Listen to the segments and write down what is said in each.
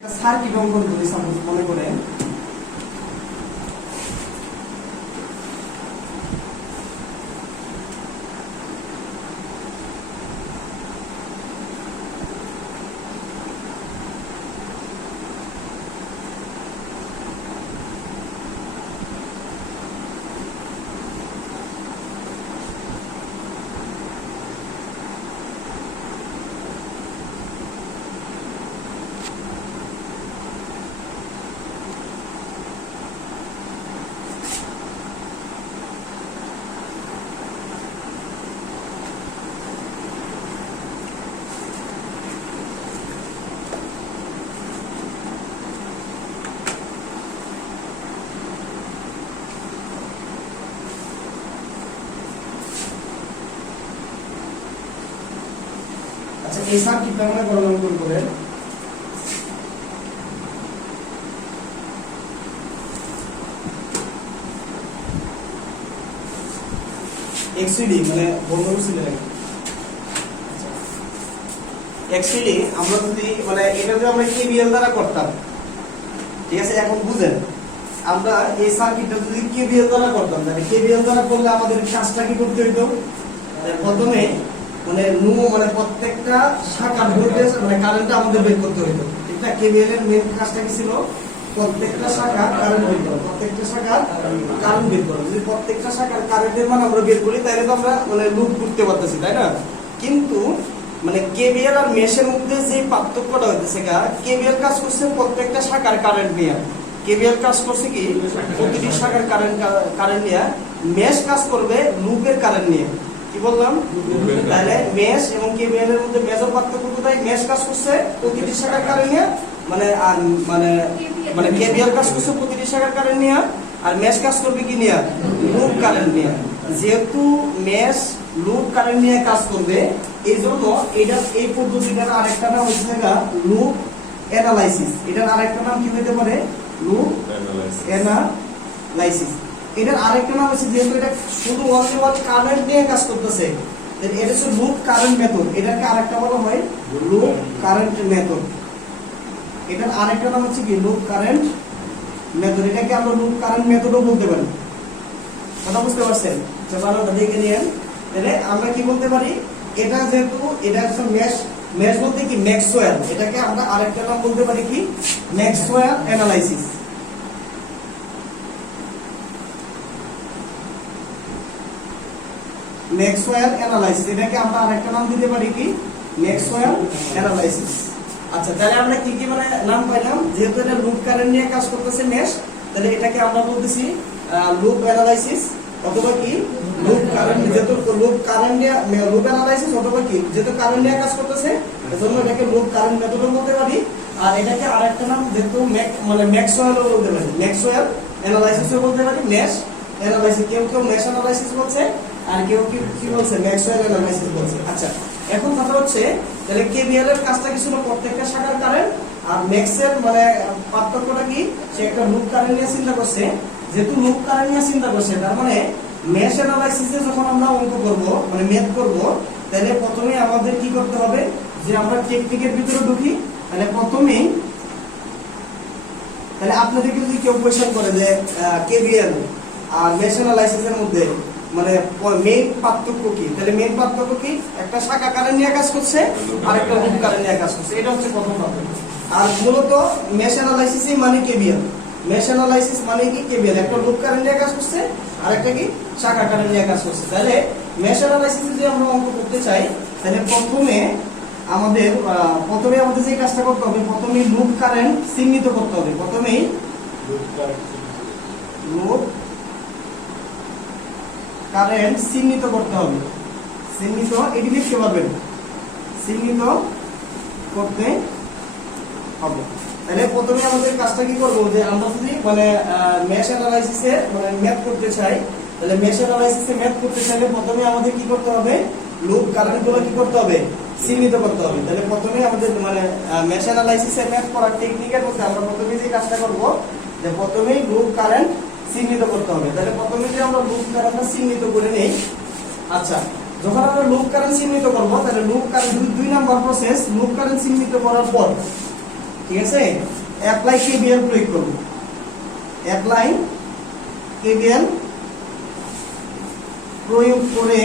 একটা সার্কিট অঙ্কন করি সাপোজ মনে করেন আচ্ছা এই সার্কিটটা আমরা অঙ্কন করেন এক্সিডি মানে বন্ধু ছিল এক্সিডি আমরা যদি মানে এটা যদি আমরা কেভিএল দ্বারা করতাম ঠিক আছে এখন বুঝেন আমরা এই সার্কিটটা যদি কেভিএল দ্বারা করতাম তাহলে কেভিএল দ্বারা করলে আমাদের কাজটা কি করতে হইতো প্রথমে মানে মানে প্রত্যেকটা শাখার ভোল্টেজ মানে কারেন্টটা আমাদের বের করতে হইতো ঠিক না কেভিএল এর মেইন কাজটা কি ছিল প্রত্যেকটা শাখার কারেন্ট বের করা প্রত্যেকটা শাখার কারেন্ট বের করা যদি প্রত্যেকটা শাখার কারেন্টের মান আমরা বের করি তাহলে তো আমরা মানে লুপ করতে পারতেছি তাই না কিন্তু মানে কেভিএল আর মেশের মধ্যে যে পার্থক্যটা হইতেছে কেভিএল কাজ করছে প্রত্যেকটা শাখার কারেন্ট নিয়ে কেভিএল কাজ করছে কি প্রতিটি শাখার কারেন্ট নিয়ে মেশ কাজ করবে লুপের কারেন্ট নিয়ে কি বললাম তাহলে মেশ এবং কেভিএল এর মধ্যে মেজর পার্থক্য কোথায় মেশ কাজ করছে প্রতিটি শাখার কারেন্ট নিয়ে মানে মানে মানে কেভিএল কাজ করছে প্রতিটি শাখার কারেন্ট নিয়ে আর মেশ কাজ করবে কি নিয়ে লুপ কারেন্ট নিয়ে যেহেতু মেশ লুপ কারেন্ট নিয়ে কাজ করবে এইজন্য এই পদ্ধতিটার আরেকটা নাম হচ্ছে লুপ অ্যানালাইসিস এটার আরেকটা নাম কি হতে পারে লুপ অ্যানালাইসিস এটার আরেকটা নাম হচ্ছে যেহেতু এটা শুধু অনলি কারেন্ট নিয়ে কাজ করতেছে এটা হচ্ছে লুপ কারেন্ট মেথড এটাকে আরেকটা বলা হয় লুপ কারেন্ট মেথড এটার আরেকটা নাম হচ্ছে কি লুপ কারেন্ট মেথড এটাকে আমরা লুপ কারেন্ট মেথডও বলতে পারি কথা বুঝতে পারছেন চলো দেখে নিন তাহলে আমরা কি বলতে পারি এটা যেহেতু এটা হচ্ছে মেশ বলতে কি ম্যাক্সওয়েল এটাকে আমরা আরেকটা নাম বলতে পারি কি ম্যাক্সওয়েল অ্যানালাইসিস ম্যাক্সওয়েল অ্যানালাইসিস এটাকে আমরা আরেকটা নাম দিতে পারি কি ম্যাক্সওয়েল অ্যানালাইসিস আচ্ছা তাহলে আমরা কি কি মানে নাম পাইলাম যেহেতু এটা লুপ কারেন্ট নিয়ে কাজ করতেছে মেশ তাহলে এটাকে আমরা বলতেছি লুপ অ্যানালাইসিস অথবা কি লুপ কারেন্ট যেহেতু লুপ কারেন্ট নিয়ে লুপ অ্যানালাইসিস অথবা কি যেহেতু কারেন্ট নিয়ে কাজ করতেছে এজন্য এটাকে লুপ কারেন্ট মেথডও বলতে পারি আর এটাকে আরেকটা নাম যেহেতু মানে ম্যাক্সওয়েলও বলতে পারি ম্যাক্সওয়েল অ্যানালাইসিসও বলতে পারি মেশ অ্যানালাইসিস কেউ মেশ অ্যানালাইসিস বলছে আর কেউ কি বলছে ম্যাক্সওয়েল অ্যানালাইসিস বলছে আচ্ছা এখন কথা হচ্ছে তাহলে কেভিএল এর কাজটা কি ছিল প্রত্যেকটা শাখার কারেন্ট আর ম্যাক্সের মানে পার্থক্যটা কি সে একটা লুপ কারেন্ট নিয়ে চিন্তা করছে যেহেতু লুপ কারেন্ট নিয়ে চিন্তা করছে তার মানে মেশ অ্যানালাইসিসে যখন আমরা অঙ্ক করব মানে ম্যাথ করব তাহলে প্রথমে আমাদের কি করতে হবে যে আমরা টেকনিকের ভিতরে ঢুকি তাহলে প্রথমেই তাহলে আপনাদেরকে যদি কেউ কোশ্চেন করে যে কেভিএল আর মেশ অ্যানালাইসিসের মধ্যে মানে মেইন পার্থক্য কি তাহলে মেইন পার্থক্য কি একটা শাখা কারেন্ট নিয়ে কাজ করছে আর একটা লুপ কারেন্ট নিয়ে কাজ করছে এটা হচ্ছে প্রথম পার্থক্য আর মূলত মেশ অ্যানালাইসিসই মানে কেভিএল মেশ অ্যানালাইসিস মানে কি কেভিএল একটা লুপ কারেন্ট নিয়ে কাজ করছে আর একটা কি শাখা কারেন্ট নিয়ে কাজ করছে তাহলে মেশ অ্যানালাইসিস যদি আমরা অঙ্ক করতে চাই তাহলে প্রথমে আমাদের যে কাজটা করতে হবে প্রথমেই লুপ কারেন্ট চিহ্নিত করতে হবে প্রথমেই লুপ কারেন্ট চিহ্নিত করতে হবে চিহ্নিত এটি লিখতে পারবেন চিহ্নিত করতে হবে তাহলে প্রথমে আমাদের কাজটা কি করব যে আমরা যদি মানে মেশ অ্যানালাইসিসে মানে ম্যাথ করতে চাই তাহলে মেশ অ্যানালাইসিসে ম্যাথ করতে চাইলে প্রথমে আমাদের কি করতে হবে লুপ কারেন্টগুলো কি করতে হবে চিহ্নিত করতে হবে তাহলে প্রথমে আমাদের মানে মেশ অ্যানালাইসিসে ম্যাথ করার টেকনিকের মধ্যে আমরা প্রথমে যে কাজটা করব যে প্রথমেই লুপ কারেন্ট চিহ্নিত করতে হবে তাহলে প্রথমে যে আমরা লুপ কারেন্টটা চিহ্নিত করে নেই আচ্ছা যখন আমরা লুপ কারেন্ট চিহ্নিত করব তাহলে লুপ কারেন্ট দুই নাম্বার প্রসেস লুপ কারেন্ট চিহ্নিত করার পর ঠিক আছে, অ্যাপ্লাই কেভিএল প্রয়োগ করব, অ্যাপ্লাই কেভিএল প্রয়োগ করে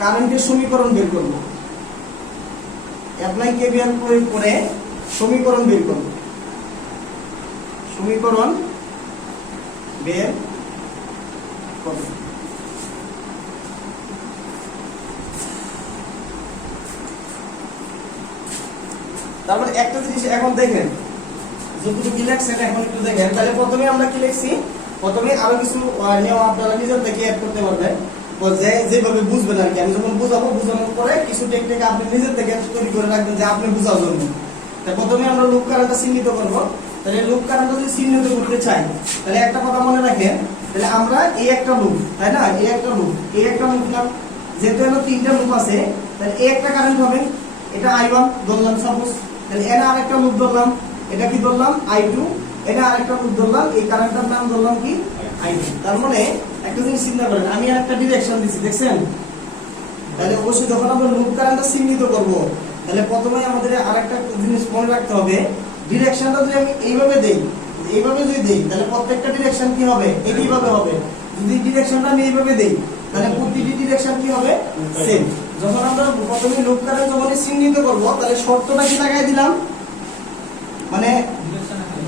কারেন্টের সমীকরণ বের করব, অ্যাপ্লাই কেভিএল প্রয়োগ করে সমীকরণ বের করব, সমীকরণ বের করব। তারপরে একটা জিনিস এখন দেখেন, যতটুকু কি লেখছে এটা এখন একটু দেখেন। তাহলে প্রথমে আমরা কি লিখছি, প্রথমে আরো কিছু নিয়ম আপনারা নিজের থেকে অ্যাড করতে পারবেন, যেভাবে বুঝবেন আর কি। আমি যখন বুঝাবো, বুঝানোর পরে কিছু টেকনিক আপনি নিজের থেকে তৈরি করে রাখবেন যে আপনি বুঝার জন্য। তাই প্রথমে আমরা লুপ কারেন্টটা চিহ্নিত করব। তাহলে লুপ কারেন্টটা যদি চিহ্নিত করতে চাই, তাহলে একটা কথা মনে রাখেন, তাহলে আমরা এই একটা লুপ, তাই না, এই একটা লুপ, এই একটা লুপ না, যেহেতু হলো তিনটা লুপ আছে, তাহলে এই একটা কারেন্ট হবে, এটা I1 ধরলাম সাপোজ, তাহলে এর আরেকটা লুপ ধরলাম, এটা কি ধরলাম I2, এটা আরেকটা লুপ ধরলাম, এই কারেন্টটার নাম ধরলাম কি I2। তার মানে একটা জিনিস চিন্তা করেন, আমি আরেকটা ডিরেকশন দিছি, দেখছেন? তাহলে অবশ্যই যখন আমরা লুপ কারেন্টটা চিহ্নিত করব, তাহলে প্রথমে আমাদের আরেকটা জিনিস মনে রাখতে হবে, ডিরেকশনটা যদি আমি এইভাবে দেই, এইভাবে যদি দেই, তাহলে প্রত্যেকটা ডিরেকশন কি হবে, একইভাবে হবে। যদি ডিরেকশনটা আমি এইভাবে দেই, তাহলে প্রতিটি ডিরেকশন কি হবে, সেম। যখন আমরা প্রথমে লুপ কারেন্ট যখন চিহ্নিত করব, তাহলে শর্তটা কি লাগাই দিলাম, মানে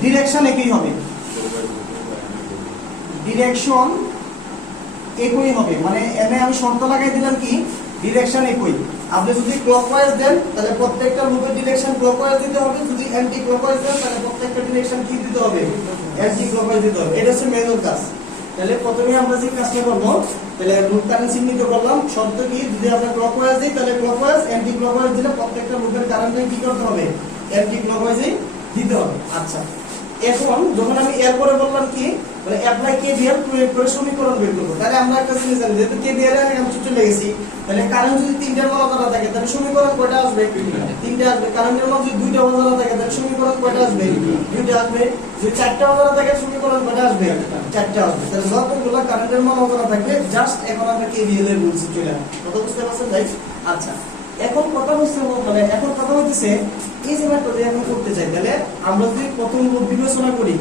ডিরেকশন একই হবে, ডিরেকশন একই হবে, মানে এখানে আমি শর্ত লাগাই দিলাম কি ডিরেকশন একই। আপনি যদি ক্লকওয়াইজ দেন, তাহলে প্রত্যেকটা লুপের ডিরেকশন ক্লকওয়াইজ দিতে হবে, যদি অ্যান্টি ক্লকওয়াইজ দেন, তাহলে প্রত্যেকটা ডিরেকশন কি দিতে হবে, অ্যান্টি ক্লকওয়াইজ দিতে হবে। এটা হচ্ছে মেজর কাজ। তাহলে প্রথমে আমরা যে কাজটা করব, তাহলে লুপ কারেন্ট চিহ্নিত করলাম, শর্ত কি, যদি আমরা ক্লকওয়াইজ দিই তাহলে ক্লকওয়াইজ, অ্যান্টি ক্লকওয়াইজ দিলে প্রত্যেকটা লুপের কারেন্টে কি করতে হবে, অ্যান্টি ক্লকওয়াইজই দিতে হবে। আচ্ছা, এখন যখন আমি এরপরে বললাম কি, মানে অ্যাপ্লাই কেভিএল প্রয়োগ করে সমীকরণ বের করব, তাহলে আমরা একটা জিনিস জানি, যেহেতু কেভিএল এর আমি চলে গেছি, তাহলে কারেন্ট যদি তিনটার মান অজানা থাকে, তাহলে সমীকরণ কয়টা আসবে, তিনটা আসবে। কারেন্টের মান যদি দুইটা অজানা থাকে, তাহলে সমীকরণ কয়টা আসবে, দুইটা আসবে। যদি চারটা অজানা থাকে, সমীকরণ কয়টা আসবে, চারটা আসবে। তাহলে যতগুলো কারেন্টের মান অজানা থাকবে, জাস্ট এখন আমরা কেভিএল এর রুলস চলে আসবে। কথা বুঝতে পারছেন ভাই? আচ্ছা, এখন কথা হচ্ছে, মানে এখন কথা হচ্ছে এই যে ম্যাথড এখন করতে চাই, তাহলে আমরা যদি প্রথম লুপ বিবেচনা করি,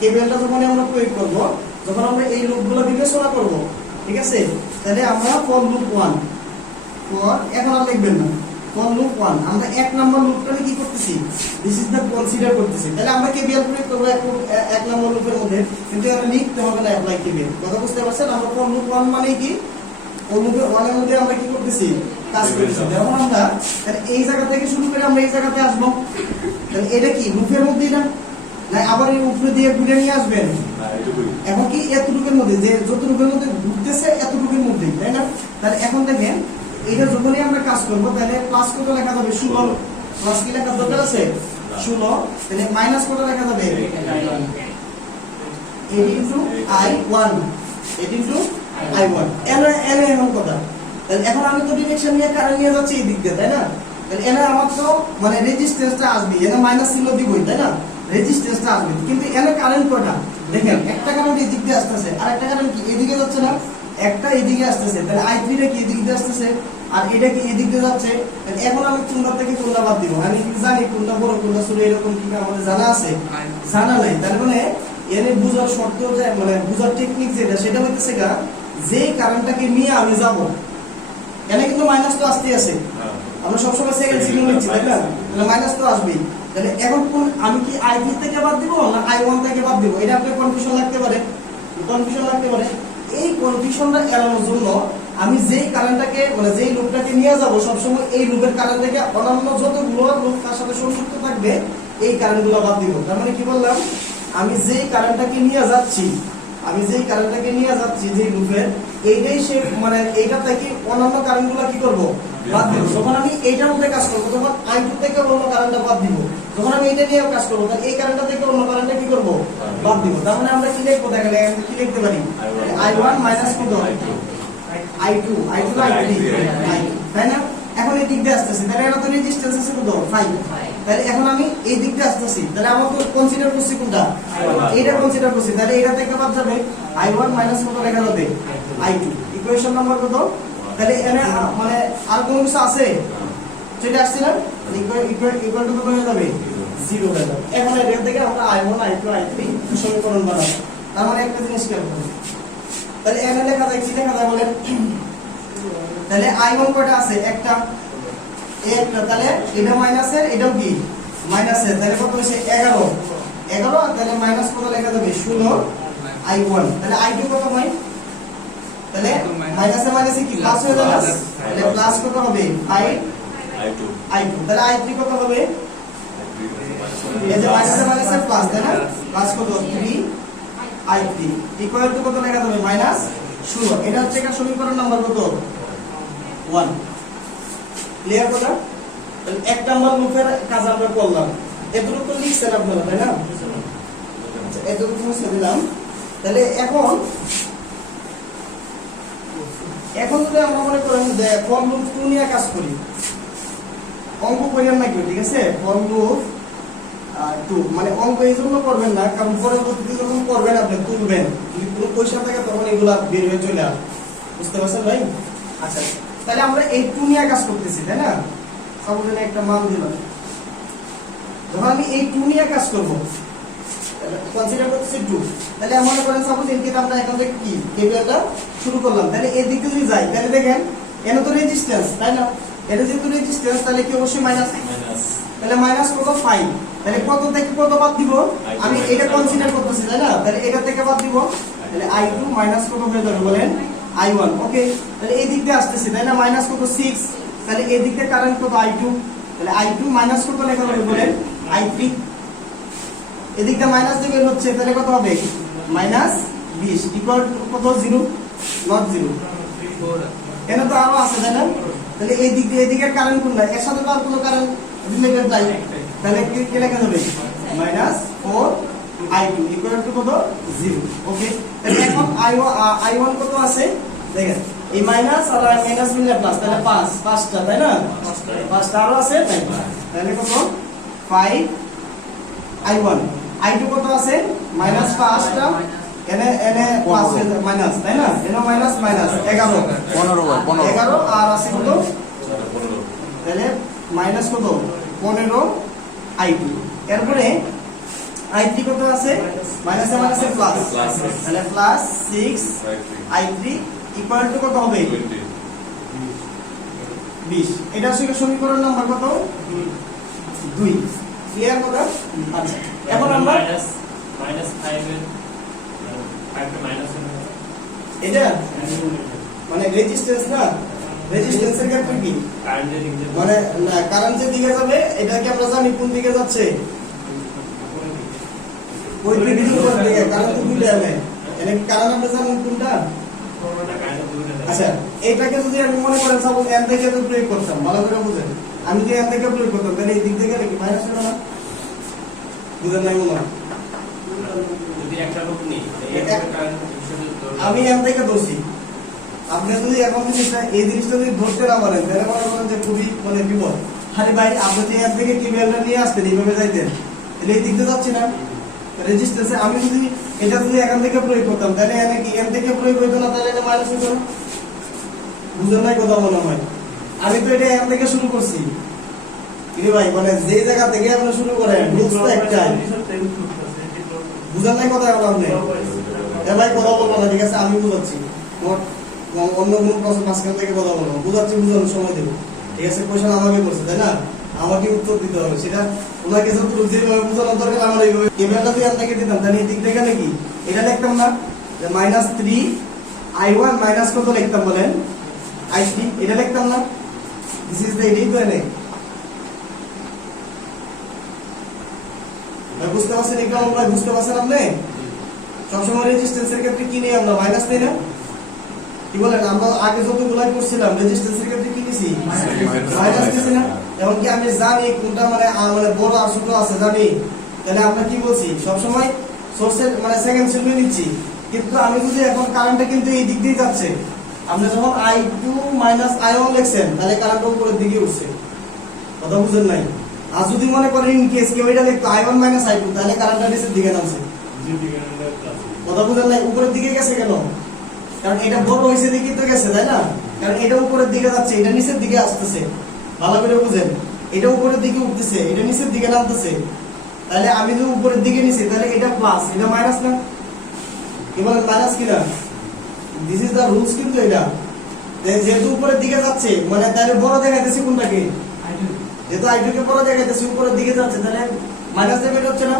কেভিএলটা যখন আমরা প্রয়োগ করব, যখন আমরা এই লুপগুলো বিবেচনা করব, ঠিক আছে, তাহলে আমরা ফর লুপ 1, ফর এখন আর লিখবেন না, ফর লুপ 1 আমরা এক নাম্বার লুপটা কি করতেছি, দিস ইজ দা কনসিডার করতেছি। তাহলে আমরা কেভিএল প্রয়োগ করব এক নাম্বার লুপের মধ্যে, কিন্তু এটা লিখতে হবে না অ্যাপ্লাই কেভিএল। কথা বুঝতে পারছেন? আমরা ফর লুপ 1 মানে কি, ও লুপের 1 এর মধ্যে আমরা কি করতেছি, কাজ করতেছি। এখন আমরা তাহলে এই জায়গা থেকে শুরু করে আমরা এই জায়গাতে আসব, তাহলে এটা কি লুপের মধ্যে, না আবার এই উপরে দিয়ে ঘুরে নিয়ে আসবেন, এখন কি এতটুকুর মধ্যে, যে যতটুকুর মধ্যে ঘুরতেছে এতটুকুর মধ্যে, তাই না? তাহলে এখন দেখেন, এটা যখনই আমরা কাজ করব, তাহলে প্লাস কত লেখা যাবে, 16, প্লাস কি লেখা দরকার আছে 16, তাহলে মাইনাস কত লেখা যাবে 8 ইনটু I1, 8 ইনটু I1 এনে এমন কথা। তাহলে এখন আমি তো ডিরেকশন নিয়ে কারেন্ট নিয়ে যাচ্ছি এই দিক দিয়ে, তাই না? তাহলে এনে আমার তো মানে রেজিস্ট্যান্সটা আসবে, এনে মাইনাস চিহ্ন দিবই, তাই না, রেজিস্ট্যান্সটা আসবে। কিন্তু এনে কারেন্ট কয়টা দেখেন, একটা কারেন্ট এই দিক দিয়ে আসতেছে, আর একটা কারেন্ট কি এদিকে যাচ্ছে না, একটা এদিকে আসতেছে, তাহলে I3 টা কি এদিক দিয়ে আসতেছে, আর এটা কি এদিক দিয়ে যাচ্ছে। এখন আমি কোনটা থেকে কোনটা বাদ দিব, আমি কি জানি কোনটা বড় কোনটা ছোট, এরকম কি আমাদের জানা আছে, জানা নাই। তার মানে এনে বুঝার শর্ত, যে মানে বুঝার টেকনিক যেটা, সেটা হইতেছে গা, যে কারেন্টটাকে নিয়ে আমি যাব, এনে কিন্তু মাইনাস তো আসতেই আছে, আমরা সবসময় সেকেন্ড সিগন্যাল নিচ্ছি, তাই না, তাহলে মাইনাস তো আসবেই। তাহলে এখন কোন, আমি কি I3 থেকে বাদ দিব না I1 থেকে বাদ দিব, এটা আপনার কনফিউশন লাগতে পারে, কনফিউশন লাগতে পারে। এই কনফিউশনটা এড়ানোর জন্য আমি যেই কারেন্টটাকে, মানে যেই লুপটাকে নিয়ে যাব, সবসময় এই লুপের কারেন্ট থেকে অন্যান্য যতগুলো লুপ তার সাথে সংযুক্ত থাকবে এই কারেন্টগুলো বাদ দিব। তার মানে কি বললাম, আমি যেই কারেন্টটাকে নিয়ে যাচ্ছি, আমি যেই কারেন্টটাকে নিয়ে যাচ্ছি যে লুপের, এইটাই সে মানে এইটা থেকে অন্যান্য কারেন্টগুলো কি করব, বাদ দিব। যখন আমি এইটার মধ্যে কাজ করব, তখন I2 থেকে অন্য কারেন্টটা বাদ দিব। যখন আমি এইটা নিয়ে কাজ করব, তাহলে এই কারেন্টটা থেকে অন্য কারেন্টটা কি করব, বাদ দিব। তার মানে আমরা কি লিখবো, দেখেন আমরা কি লিখতে পারি, I1 মাইনাস কত, I2 না I3, তাই না? এখন এই দিক দিয়ে আসতেছি, তাহলে এটা তো রেজিস্ট্যান্স আছে কত 5, তাহলে এখন আমি এই দিক দিয়ে আসতেছি, তাহলে আমার তো কনসিডার করছি কোনটা, এইটা কনসিডার করছি, তাহলে এটা থেকে বাদ যাবে I1 মাইনাস কত লেখা যাবে I2, ইকুয়েশন নাম্বার কত। তাহলে এখানে মানে আর কোনো কিছু আছে, চলে আসছে না ইকুয়াল টু কত হয়ে যাবে 0 হয়ে যাবে এখন এর থেকে আমরা i1 i2 i3 সমীকরণ বানাবো তার মানে একটা জিনিস খেয়াল করুন তাহলে এখানে লেখা যায় কি লেখা যায় বলেন তাহলে i1 কয়টা আছে একটা একটা তাহলে এটা মাইনাসের এটাও কি মাইনাসের তাহলে কত হইছে 11 তাহলে মাইনাস কত লেখা যাবে 16 i1 তাহলে i2 কত হয় তাহলে মাইনাসে মাইনাসে কি প্লাস হয়ে যাবে তাহলে প্লাস কত হবে 5 i2 তাহলে i3 কত হবে এই যে মাইনাসে মাইনাসে প্লাস তাই না প্লাস কত 3 i3 ইকুয়াল টু কত লেখা যাবে মাইনাস 16 এটা হচ্ছে একটা সমীকরণ নাম্বার কত 1 ক্লিয়ার কথা তাহলে এক নাম্বার লুপের কাজ আমরা করলাম এতটুকু তো লিখছেন আপনারা তাই না আচ্ছা এতটুকু মুছে দিলাম তাহলে এখন যদি আমরা মনে করেন যে ফর লুপ 2 নিয়ে কাজ করি অঙ্ক করেন না কেউ ঠিক আছে ফর লুপ 2 মানে অঙ্ক এই জন্য করবেন না কারণ পরবর্তীতে যখন করবেন আপনি তুলবেন যদি কোনো পয়সা থাকে তখন এগুলা বের হয়ে চলে আসবে বুঝতে পারছেন ভাই আচ্ছা তাহলে আমরা এই 2 নিয়ে কাজ করতেছি তাই না সাপোজ এখানে একটা মান দিলাম যখন আমি এই 2 নিয়ে কাজ করব তাহলে কনসিডার করতেছি 2 তাহলে মনে করেন সাপোজ এর ক্ষেত্রে আমরা এখান থেকে কি কেবিএলটা শুরু করলাম তাহলে এই দিকে যদি যাই তাহলে দেখেন এখানে তো রেজিস্ট্যান্স তাই না এটা যেহেতু রেজিস্ট্যান্স তাহলে কি অবশ্যই মাইনাস তাহলে মাইনাস কত 5 তাহলে কত থেকে কত বাদ দিব আমি এটা কনসিডার করতেছি তাই না তাহলে এটা থেকে বাদ দিব তাহলে i2 মাইনাস কত হয়ে যাবে বলেন i1 ওকে তাহলে এই দিক দিয়ে আসতেছি তাই না মাইনাস কত 6 তাহলে এই দিক দিয়ে কারেন্ট কত i2 তাহলে i2 মাইনাস কত লেখা হবে বলেন i3 এদিক দিয়ে মাইনাস দিয়ে বের হচ্ছে তাহলে কত হবে মাইনাস 20 ইকুয়াল টু কত 0 নট 0 এখানে তো আরো আছে তাই না তাহলে এই দিক দিয়ে এদিকের কারেন্ট কোনটা এর সাথে তো আর কোনো কারেন্ট রিলেটেড নাই তাহলে কি লেখা যাবে মাইনাস 4 i2 ইকুয়াল টু কত 0 ওকে তাহলে এখন i1 কত আছে দেখেন এই মাইনাস আর মাইনাস মিলে প্লাস তাহলে 5টা তাই না 5টা আরো আছে তাহলে কত 5 i1 i2 কত আছে মাইনাস 5টা এনে প্লাস মাইনাস তাই না এনে মাইনাস 11 আর আছে কত তাহলে মাইনাস কত 15 i2 এরপরে i3 কত আছে মাইনাসে মাইনাসে প্লাস তাহলে প্লাস 6 i3 ইকুয়াল টু কত হবে 20 এটা হচ্ছে সমীকরণ নাম্বার কত 2 ক্লিয়ার কথা আচ্ছা এখন আমরা মাইনাস 5 এর একটা মাইনাস এটা মানে রেজিস্ট্যান্স না রেজিস্ট্যান্সের ক্ষেত্রে কি কারেন্টের দিকে মানে না কারেন্টের দিকে যাবে এটা কি আমরা জানি কোন দিকে যাচ্ছে ওই দিকে দিকে কারেন্ট তো ভুলে যাবে এনে কারণ আমরা জানি কোনটা আচ্ছা এইটাকে যদি আমি মনে করেন সাপোজ এন থেকে তো প্রয়োগ করতাম ভালো করে বুঝেন আমি যদি এন থেকে প্রয়োগ করতাম তাহলে এই দিক থেকে কি মাইনাস হবে না বুঝেন নাই মনে যদি একটা লুপ নেই আমি এন থেকে দোষী আপনি যদি এখন জিনিসটা এই জিনিসটা যদি ধরতে না পারেন তাহলে মনে করেন যে খুবই মানে বিপদ আরে ভাই আপনি যে এন থেকে কেবিএলটা নিয়ে আসতেন এইভাবে যাইতেন তাহলে এই দিক দিয়ে যাচ্ছে না রেজিস্ট্যান্সে আমি যদি এটা যদি এখান থেকে প্রয়োগ করতাম তাহলে এখানে কি এন থেকে প্রয়োগ হইতো না তাহলে এটা মাইনাস হইতো না বুঝেন নাই কথা মনে হয় আমি তো এটা এখান থেকে শুরু করছি কি ভাই মানে যে জায়গা থেকে আপনি শুরু করেন রুলস তো একটাই বুঝেন নাই কথা এখন আপনি এ ভাই কথা বলবো না ঠিক আছে আমি বুঝাচ্ছি অন্য কোনো প্রশ্ন মাঝখান থেকে কথা বলবো বুঝাচ্ছি বুঝানোর সময় দেবো ঠিক আছে কোয়েশ্চেন আমাকে করছে তাই না আমাকে উত্তর দিতে হবে সেটা ওনাকে যত যেভাবে বোঝানোর দরকার আমার এইভাবে কেবিএলটা যদি আপনাকে দিতাম তাহলে এই দিক থেকে নাকি এটা লিখতাম না যে মাইনাস 3 i1 মাইনাস কত লিখতাম বলেন i3 এটা লিখতাম না দিস ইজ দ্য এটাই তো এনে বুঝতে পারছেন এগুলো আমরা বুঝতে পারছেন আপনি সবসময় রেজিস্ট্যান্সের ক্ষেত্রে কি নেই আমরা মাইনাস নেই না কি বলেন আমরা আগে যতগুলাই করছিলাম রেজিস্ট্যান্সের ক্ষেত্রে কি নিছি মাইনাস নিছি না এবং কি আমি জানি কোনটা মানে মানে বড় আর ছোট আছে জানি তাহলে আমরা কি বলছি সব সময় সোর্সের মানে সেকেন্ড সেলফে নিচ্ছি কিন্তু আমি যদি এখন কারেন্টটা কিন্তু এই দিক দিয়ে যাচ্ছে আপনি যখন i2 মাইনাস i1 লিখছেন তাহলে কারেন্টটা উপরের দিকে উঠছে কথা বুঝেন নাই আর যদি মনে করেন ইন কেস কেউ এটা লিখতো i1 মাইনাস i2 তাহলে কারেন্টটা নিচের দিকে নামছে কথা বুঝেন নাই উপরের দিকে গেছে কেন কারণ এটা বড় হইছে দিকে তো গেছে তাই না কারণ এটা উপরের দিকে যাচ্ছে এটা নিচের দিকে আসতেছে ভালো করে বুঝেন, এটা উপরের দিকে উঠতেছে, এটা নিচের দিকে নামতেছে, তাহলে আমি যদি উপরের দিকে নিছি তাহলে এটা প্লাস, এটা মাইনাস না, কি বলেন মাইনাস কিনা? This is the rules. কিন্তু এটা যেহেতু উপরের দিকে যাচ্ছে মানে তাহলে বড় দেখাইতেছি কোনটাকে, যেহেতু আই টু কে বড় দেখাইতেছি উপরের দিকে যাচ্ছে, তাহলে মাইনাস দিয়ে বের হচ্ছে না,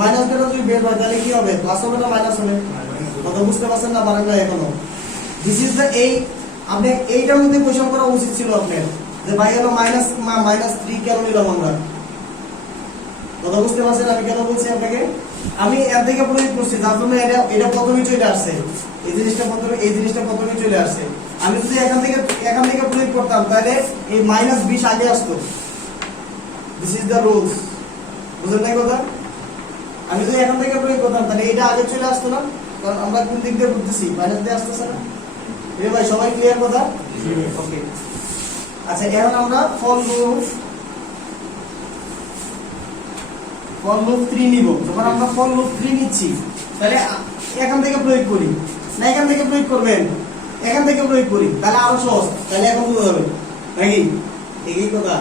মাইনাস দিয়ে যদি বের হয় তাহলে কি হবে, প্লাস হবে না মাইনাস হবে? কথা বুঝতে পারছেন না পারেন না এখনো? দিস ইজ দা এই আপনি এইটার মধ্যে কোশ্চেন করা উচিত ছিল আপনার, যে ভাই হলো -3 কেন নিলাম আমরা? কথা বুঝতে পারছেন আমি কেন বলছি আপনাকে? আমি এর থেকে প্রয়োগ করছি যার জন্য এটা প্রথমেই চলে আসছে, এই জিনিসটা প্রথমেই চলে আসছে। আমি যদি এখান থেকে প্রয়োগ করতাম তাহলে এই -20 আগে আসতো। দিস ইজ দা রুলস, বুঝলেন না কথা? আমি যদি এখান থেকে প্রয়োগ করতাম তাহলে এটা আগে চলে আসতো না, কারণ আমরা কোন দিক দিয়ে বুঝতেছি মাইনাস দিয়ে আসতেছে না। এই ভাই সবাই ক্লিয়ার কথা? ওকে, আচ্ছা এখন আমরা ফর লুপ 3 নিব। যখন আমরা ফর লুপ 3 নিচ্ছি তাহলে এখান থেকে প্রয়োগ করি না এখান থেকে প্রয়োগ করবেন, এখান থেকে প্রয়োগ করি তাহলে আরো সহজ, তাহলে এখন বুঝতে হবে নাকি? এই কথা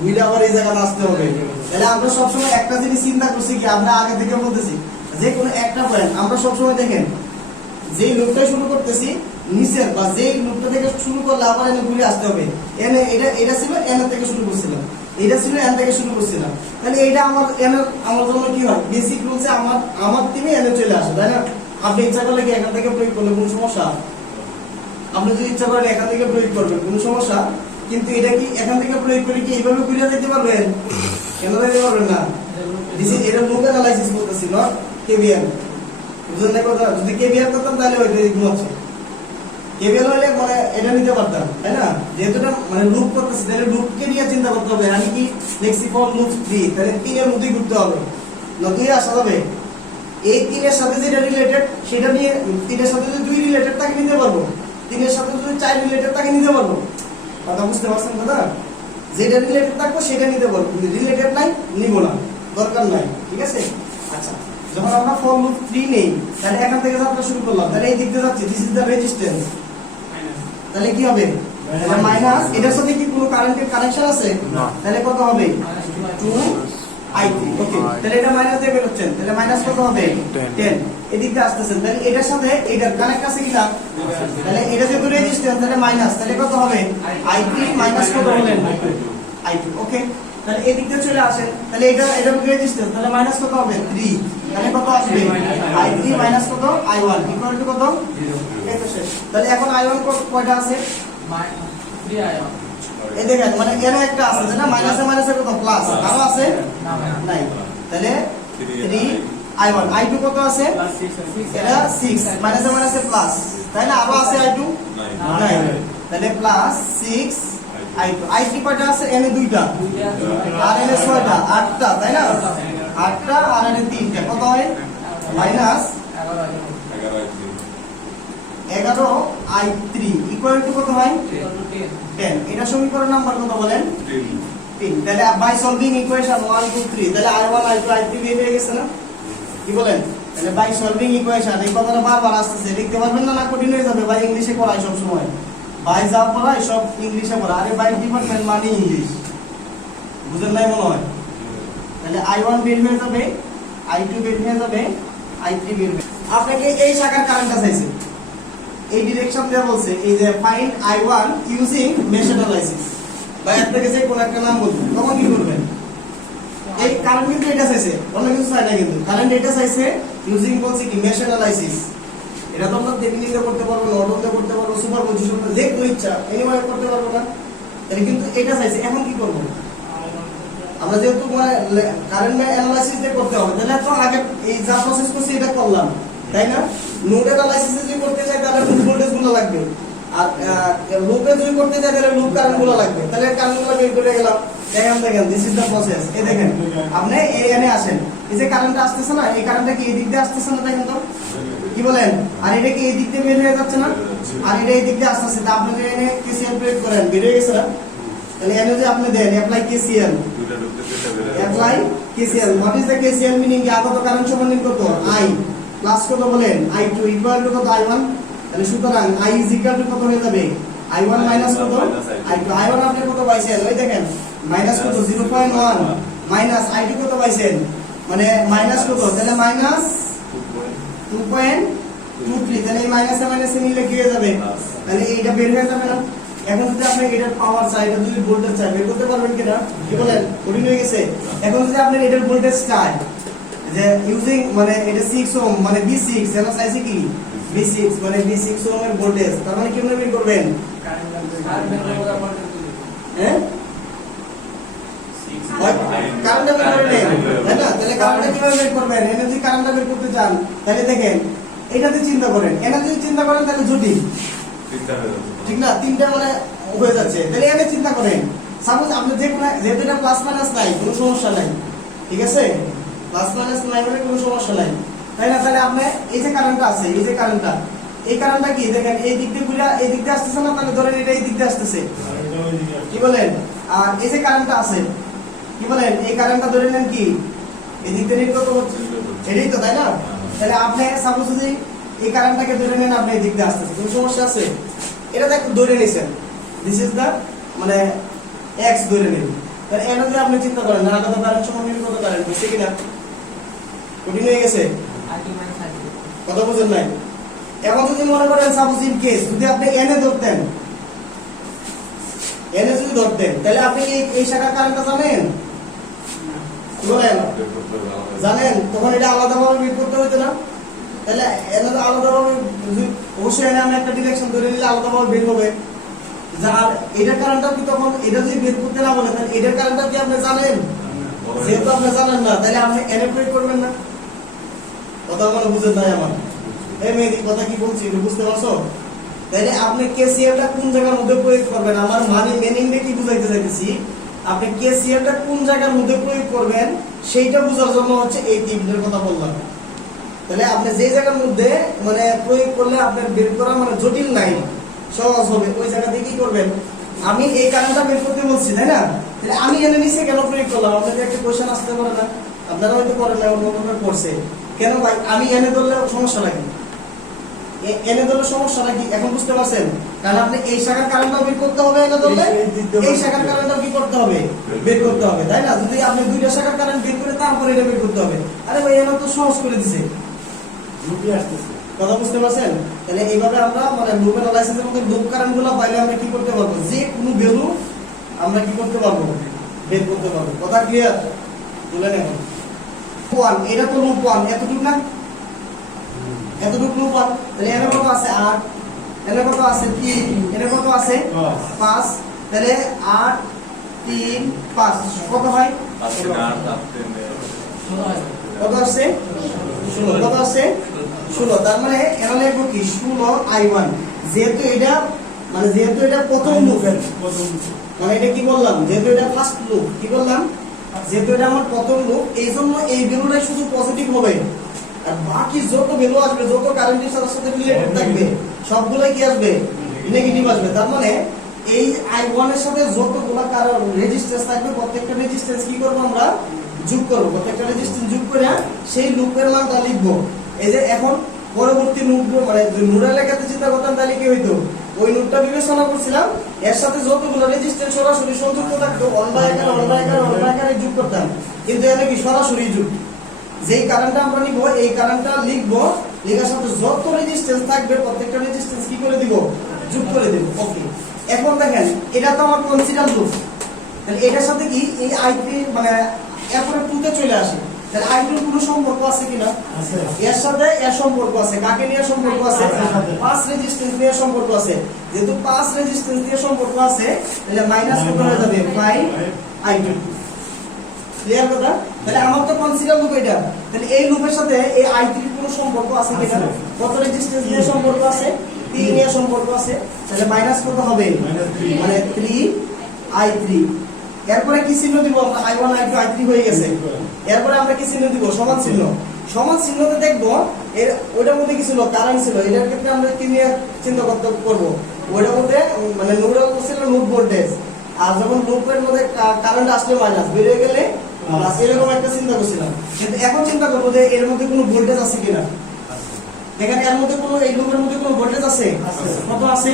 বুঝলে আবার এই জায়গায় আসতে হবে। তাহলে আমরা সবসময় একটা জিনিস চিন্তা করছি কি, আমরা আগে থেকে বলতেছি যে কোনো একটা পয়েন্ট আমরা সবসময় দেখেন যেই লুপটা শুরু করতেছি নিচের বা যেই লুপটা থেকে শুরু করলে আবার এনে ঘুরে আসতে হবে। এনে এটা ছিল এন থেকে শুরু করছিলাম, এটা ছিল এন থেকে শুরু করছিলাম, তাহলে এটা আমার জন্য কি হয়, বেসিক রুলসে আমার টিমে এনে চলে আসে, তাই না? আপনি ইচ্ছা করলে কি এখান থেকে প্রয়োগ করলে কোনো সমস্যা? আপনি যদি ইচ্ছা করেন এখান থেকে প্রয়োগ করবেন কোনো সমস্যা, কিন্তু এটা কি এখান থেকে প্রয়োগ করে কি এইভাবে ঘুরে যেতে পারবেন? কেন যেতে পারবেন না? এটা লুপ অ্যানালাইসিস বলতেছি, নট কেভিএল। বুঝলেন না কথা? যদি কেভিএল করতাম তাহলে ওইটা ঘুমাচ্ছে, কেভিএল হলে মানে এটা নিতে পারতাম, তাই না? যেহেতু এটা মানে লুপ করতেছি তাহলে লুপকে নিয়ে চিন্তা করতে হবে। আমি কি লিখছি ফর লুপ 3, তাহলে 3 এর মধ্যেই ঘুরতে হবে, না 2 আসা যাবে? এই 3 এর সাথে যেটা রিলেটেড সেটা নিয়ে, 3 এর সাথে যদি 2 রিলেটেড তাকে নিতে পারবো, 3 এর সাথে যদি 4 রিলেটেড তাকে নিতে পারবো। কথা বুঝতে পারছেন কথা? যেটা রিলেটেড থাকবো সেটা নিতে পারবো, কিন্তু রিলেটেড নাই নিব না, দরকার নাই, ঠিক আছে? আচ্ছা, যখন আমরা ফর লুপ 3 নেই তাহলে এখান থেকে যাত্রা শুরু করলাম, তাহলে এই দিক দিয়ে যাচ্ছে, দিস ইজ দা রেজিস্ট্যান্স, তাহলে কি হবে? এটা মাইনাস, এটার সাথে কি কোনো কারেন্টের কানেকশন আছে? তাহলে কত হবে? 2i3। ওকে, তাহলে এটা মাইনাস দিয়ে বের হচ্ছেন, তাহলে মাইনাস কত হবে? 10। এদিক দিয়ে আসতেছেন, তাহলে এটার সাথে এটার কানেক্ট আছে কিনা? তাহলে এটা যেহেতু রেজিস্ট্যান্স তাহলে মাইনাস, তাহলে কত হবে? i3 মাইনাস কত হলেন? i2। ওকে, তাহলে এদিক দিয়ে চলে আসেন, তাহলে এটা রেজিস্ট্যান্স, তাহলে মাইনাস কত হবে? 3। তাহলে কত আসবে? i3 মাইনাস কত? i1 ইকুয়াল টু কত? 0। এই তো শেষ। তাহলে এখন i1 কয়টা আছে? 3i1। এই দেখেন মানে এর একটা আছে তাই না, মাইনাসে মাইনাসে কত প্লাস, আরো আছে নাই, তাহলে 3i1। i2 কত আছে? এটা 6, মাইনাসে মাইনাসে প্লাস, তাই না? আরো আছে i2 নাই, তাহলে প্লাস 6i2। i3 কয়টা আছে? এনে দুইটা, আর এনে ছয়টা, 8টা, তাই না? 8টা আর এনে 3টা, কত হয়? মাইনাস 11i3 ইকুয়াল টু কত হয়? 10। এটা সমীকরণ নাম্বার কত বলেন? 3। তাহলে বাই সলভিং ইকুয়েশন 1 2 3, তাহলে i1 i2 i3 বের হয়ে গেছে না? কি বলেন? তাহলে বাই সলভিং ইকুয়েশন, এই কথাটা বারবার আসতেছে, লিখতে পারবেন না? না কঠিন হয়ে যাবে? ভাই ইংলিশে পড়াই সব সময়, ভাই যা পড়াই সব ইংলিশে পড়া। আরে ভাই ডিপার্টমেন্ট মানে ইংলিশ, বুঝেন নাই মনে হয়? তাহলে i1 বের হয়ে যাবে, i2 বের হয়ে যাবে, i3 বের হয়ে, আপনাকে এই শাখার কারেন্টটা চাইছে, এই ডিরেকশন দেয়া বলছে, এই যে find i1 using mesh analysis, বা আপনাকে যে কোন একটা নাম বলবেন, তখন কি করবেন? এই কারেন্ট কিন্তু এটা চাইছে, অন্য কিছু চাই না, কিন্তু কারেন্ট এটা চাইছে ইউজিং বলছে কি মেশ অ্যানালাইসিস। এটা তো আমরা টেকনিকে করতে পারবো, নর্মালে করতে পারবো, সুপারপজিশন যে কোনো ইচ্ছা এনিওয়ে করতে পারবো না, তাহলে কিন্তু এটা চাইছে। এখন কি করব? আমরা যেহেতু কারেন্ট অ্যানালাইসিস দিয়ে করতে হবে, তাহলে তো আগে এই যা প্রসেস করছি এটা করলাম, তাই না? নোড অ্যানালাইসিস যদি করতে চাই তাহলে নোড ভোল্টেজ গুলো লাগবে, আর লুপে যদি করতে চাই তাহলে লুপ কারেন্ট গুলো লাগবে, তাহলে কারেন্ট গুলো বের করে গেলাম। দেখেন দিস ইজ দা প্রসেস। এই দেখেন আপনি এখানে আসেন, এই যে কারেন্টটা আসতেছে না, এই কারেন্টটা কি এই দিক দিয়ে আসতেছে না? দেখেন তো কি বলেন? আর এটা কি এই দিক দিয়ে বের হয়ে যাচ্ছে না? আর এটা এই দিক দিয়ে আসতেছে, তা আপনি যদি এনে কেসিএল প্রয়োগ করেন বের হয়ে গেছে না? তাহলে এনে যে আপনি দেন apply KCL, apply KCL. What is the KCL meaning? কি আগত কারেন্ট সমান কত? i প্লাস কত বলেন? i2 ইকুয়াল টু কত? i1। তাহলে সুতরাং i ইজ ইকুয়াল টু কত হয়ে যাবে? I1 মাইনাস কত I2 I1 আপনি কত পাইছেন ওই দেখেন মাইনাস কত 0.1 মাইনাস I2 কত পাইছেন মানে মাইনাস কত তাহলে মাইনাস 2.23 তাহলে এই মাইনাসে মাইনাসে মিলে কি হয়ে যাবে তাহলে এইটা বের হয়ে যাবে না এখন যদি আপনি এটার পাওয়ার চাই এটা যদি ভোল্টেজ চাই বের করতে পারবেন কিনা কি বলেন কঠিন হয়ে গেছে এখন যদি আপনি এটার ভোল্টেজ চাই যে ইউজিং মানে এটা 6 ওহম মানে V6 এর চাইছে কি V6 মানে V6 ওহমের ভোল্টেজ তার মানে কিভাবে বের করবেন হ্যাঁ কারেন্টটা বের করে নেন তাই না তাহলে কারেন্টটা কিভাবে বের করবেন এনার্জি কারেন্টটা বের করতে চান তাহলে দেখেন এটাতে চিন্তা করেন এনার্জি চিন্তা করেন তাহলে জটিল ঠিক না তিনটা মানে হয়ে যাচ্ছে তাহলে এনে চিন্তা করেন সাপোজ আপনি যে কোনো যেহেতু এটা প্লাস মাইনাস নাই কোনো সমস্যা নাই ঠিক আছে প্লাস মাইনাস নাই মানে কোনো সমস্যা নাই তাই না তাহলে আপনি এই যে কারেন্টটা আছে এই যে কারেন্টটা এই কারেন্টটা কি দেখেন এই দিক দিয়ে ঘুরে এই দিক দিয়ে আসতেছে না তাহলে ধরেন এটা এই দিক দিয়ে আসতেছে কি বলেন আর এই যে কারেন্টটা আছে কি বলেন এই কারেন্টটা ধরে নেন কি এই দিক দিয়ে কত হচ্ছে এটাই তো তাই না তাহলে আপনি সাপোজ যদি এই কারেন্টটাকে ধরে নেন আপনি এই দিক দিয়ে আসতেছে কোনো সমস্যা আছে এটা দেখো ধরে নিছেন দিস ইজ দা মানে x ধরে নিন তাহলে এটা যদি আপনি চিন্তা করেন না কত কারেন্ট সমান নিন কত কারেন্ট বুঝছে কিনা কঠিন হয়ে গেছে কথা বুঝেন নাই এখন যদি মনে করেন সাপোজ ইন কেস যদি আপনি এনে ধরতেন এনে যদি ধরতেন তাহলে আপনি এই শাখার কারেন্টটা জানেন কি বলেন জানেন তখন এটা আলাদাভাবে বের করতে হতো না তাহলে এনে তো আলাদাভাবে অবশ্যই এনে আমি একটা ডিরেকশন ধরে নিলে আলাদাভাবে বের হবে আর এটার কারেন্টটা কি তখন এটা যদি বের করতে না বলে তাহলে এটার কারেন্টটা কি আপনি জানেন যেহেতু আপনি জানেন না তাহলে আপনি এনে প্রয়োগ করবেন না কথা মানে বুঝেন নাই আমার এই মেয়েদি কথা কি বলছি একটু বুঝতে পারছো তাহলে আপনি কেসিএলটা কোন জায়গার মধ্যে প্রয়োগ করবেন আমার মানে মিনিংটা কি বুঝাইতে চাইতেছি আপনি কেসিএলটা কোন জায়গার মধ্যে প্রয়োগ করবেন সেইটা বোঝার জন্য হচ্ছে এই টিপের কথা বললাম তাহলে আপনি যে জায়গার মধ্যে মানে প্রয়োগ করলে আপনার বের করা মানে জটিল নাই সহজ হবে ওই জায়গাতে কি করবেন আমি এই কারণটা বের করতে বলছি তাই না তাহলে আমি এনে নিচে কেন প্রয়োগ করলাম আপনাদের একটা কোশ্চেন আসতে পারে না আপনারা হয়তো করেন না অন্য করছে কেন ভাই আমি এনে ধরলে সমস্যা লাগে এনে ধরলে সমস্যা নাকি এখন বুঝতে পারছেন কারণ আপনি এই শাখার কারেন্টটা বের করতে হবে এনে ধরলে এই শাখার কারেন্টটা কি করতে হবে বের করতে হবে তাই না যদি আপনি দুইটা শাখার কারেন্ট বের করে তারপরে এটা বের করতে হবে আরে ভাই এরা তো সহজ করে দিছে লুপে আসতেছে কথা বুঝতে পারছেন তাহলে এইভাবে আমরা মানে লুপ অ্যানালাইসিসের মধ্যে লুপ কারেন্টগুলো পাইলে আমরা কি করতে পারবো যে কোনো ভ্যালু আমরা কি করতে পারবো বের করতে পারবো কথা ক্লিয়ার তুলে নেব 1 এটা তো লুপ 1 এতটুকু না এতটুকু লুপ 1 তাহলে এর কত আছে 8 এর কত আছে 3 এর কত আছে 5 তাহলে 8 3 5 কত হয় 8 কত আছে 16 কত আছে 16 তার মানে এরা লিখবো কি 16 I1 যেহেতু এটা প্রথম লুপ মানে এটা কি বললাম যেহেতু এটা ফার্স্ট লুপ কি বললাম যেহেতু এটা আমার প্রথম লুপ এইজন্য এই ভ্যালুটাই শুধু পজিটিভ হবে আর বাকি যত ভ্যালু আসবে যত কারেন্টের সাথে রিলেটেড থাকবে সবগুলাই কি আসবে নেগেটিভ আসবে তার মানে এই I1 এর সাথে যতগুলো কারণ রেজিস্ট্যান্স থাকবে প্রত্যেকটা রেজিস্ট্যান্স কি করব আমরা যোগ করব প্রত্যেকটা রেজিস্ট্যান্স যোগ করে সেই লুপের মানটা লিখব এই যে এখন পরবর্তী লুপ মানে নোডাল লেখাতে চিন্তা করতাম তাহলে কি হইতো ওই লুপটা বিবেচনা করছিলাম এর সাথে যতগুলো রেজিস্ট্যান্স সরাসরি সংযুক্ত থাকতো 1/1 যোগ করতাম কিন্তু এখানে কি সরাসরি যোগ যেই কারেন্টটা আমরা নিব এই কারেন্টটা লিখব লেখার সাথে যত রেজিস্ট্যান্স থাকবে প্রত্যেকটা রেজিস্ট্যান্স কি করে দিব যোগ করে দেব ওকে এখন দেখেন এটা তো আমার কনসিডার লুপ তাহলে এটার সাথে কি এই I3 মানে এরপরে 2 তে চলে আসে তাহলে I2 এর কোনো সম্পর্ক আছে কিনা আছে এর সাথে এর সম্পর্ক আছে কাকে নিয়ে সম্পর্ক আছে 5 রেজিস্ট্যান্স নিয়ে সম্পর্ক আছে যেহেতু 5 রেজিস্ট্যান্স নিয়ে সম্পর্ক আছে তাহলে মাইনাস কত হয়ে যাবে 5 I2 ক্লিয়ার কথা তাহলে আমার তো কনসিডার লুপ এটা তাহলে এই লুপের সাথে এই I3 এর কোনো সম্পর্ক আছে কিনা কত রেজিস্ট্যান্স নিয়ে সম্পর্ক আছে 3 নিয়ে সম্পর্ক আছে তাহলে মাইনাস কত হবে মানে 3 I3 এরপরে কি চিহ্ন দিব আমরা I1 I2 I3 হয়ে গেছে এরপরে আমরা কি চিহ্ন দিব সমান চিহ্নতে দেখব এর ওটার মধ্যে কি ছিল কারেন্ট ছিল এটার ক্ষেত্রে আমরা কি নিয়ে চিন্তা করব ওটার মধ্যে মানে নোডাল ছিল নোড ভোল্টেজ আর যখন লুপের মধ্যে কারেন্ট আসলে মাইনাস বের হয়ে গেলে প্লাস এরকম একটা চিন্তা করছিলাম কিন্তু এখন চিন্তা করব যে এর মধ্যে কোনো ভোল্টেজ আছে কিনা দেখেন এর মধ্যে কোনো এই লুপের মধ্যে কোনো ভোল্টেজ আছে? কত আছে?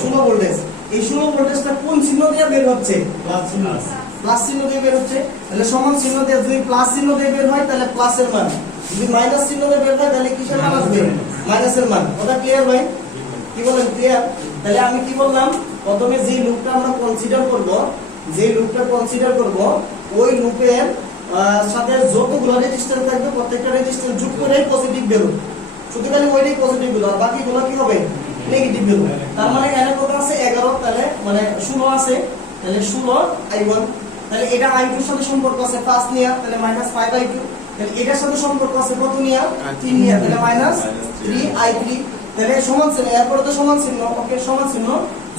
16 ভোল্টেজ। এই 16 ভোল্টেজটা কোন চিহ্ন দিয়ে বের হচ্ছে? প্লাস চিহ্ন দিয়ে বের হচ্ছে। তাহলে সমান চিহ্ন দিয়ে যদি প্লাস চিহ্ন দিয়ে বের হয় তাহলে প্লাসের মান, যদি মাইনাস চিহ্ন দিয়ে বের হয় তাহলে কিসের মান আসবে? মাইনাসের মান। কথা ক্লিয়ার ভাই? কি বলেন, ক্লিয়ার? তাহলে আমি কি বললাম, প্রথমে যে লুপটা আমরা কনসিডার করব, ওই লুপের সাথে যতগুলো রেজিস্ট্যান্স থাকবে প্রত্যেকটা রেজিস্ট্যান্স যোগ করে পজিটিভ বেরো, শুধু খালি ওইটাই পজিটিভ বেরো, আর বাকিগুলো কি হবে? নেগেটিভ বেরো। তার মানে এর কত আছে? 11, তাহলে মানে 16 আছে, তাহলে 16 i1। তাহলে এটা i2 এর সাথে সম্পর্ক আছে 5 নিয়া, তাহলে -5i2। তাহলে এটার সাথে সম্পর্ক আছে কত নিয়া? 3 নিয়া, তাহলে -3i3। তাহলে সমান চিহ্ন, এরপরে তো সমান চিহ্ন, ওকে সমান চিহ্ন।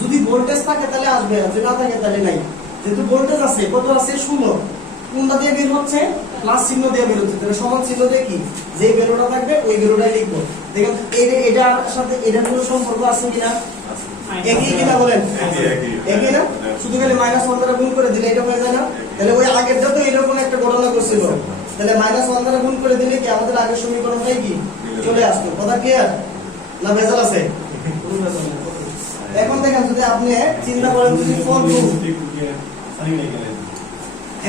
যদি ভোল্টেজ থাকে তাহলে আসবে, যদি না থাকে তাহলে নাই। যেহেতু ভোল্টেজ আছে, কত আছে? 16। কোনটা দিয়ে বের হচ্ছে? প্লাস চিহ্ন দিয়ে বের হচ্ছে। তাহলে সমান চিহ্ন দিয়ে কি, যে ভ্যালুটা থাকবে ওই ভ্যালুটাই লিখবো। দেখেন এটার সাথে এটার কোনো সম্পর্ক আছে কিনা? একই কিনা বলেন? একই না? শুধু খালি -1 দ্বারা গুণ করে দিলে এটা হয়ে যায় না? তাহলে ওই আগেরটা তো এরকম একটা ঘটনা করছিল, তাহলে -1 দ্বারা গুণ করে দিলে কি আমাদের আগের সমীকরণটাই কি চলে আসতো? কথা ক্লিয়ার না? ভেজাল আছে? এখন দেখেন, যদি আপনি চিন্তা করেন, যদি ফর লুপ,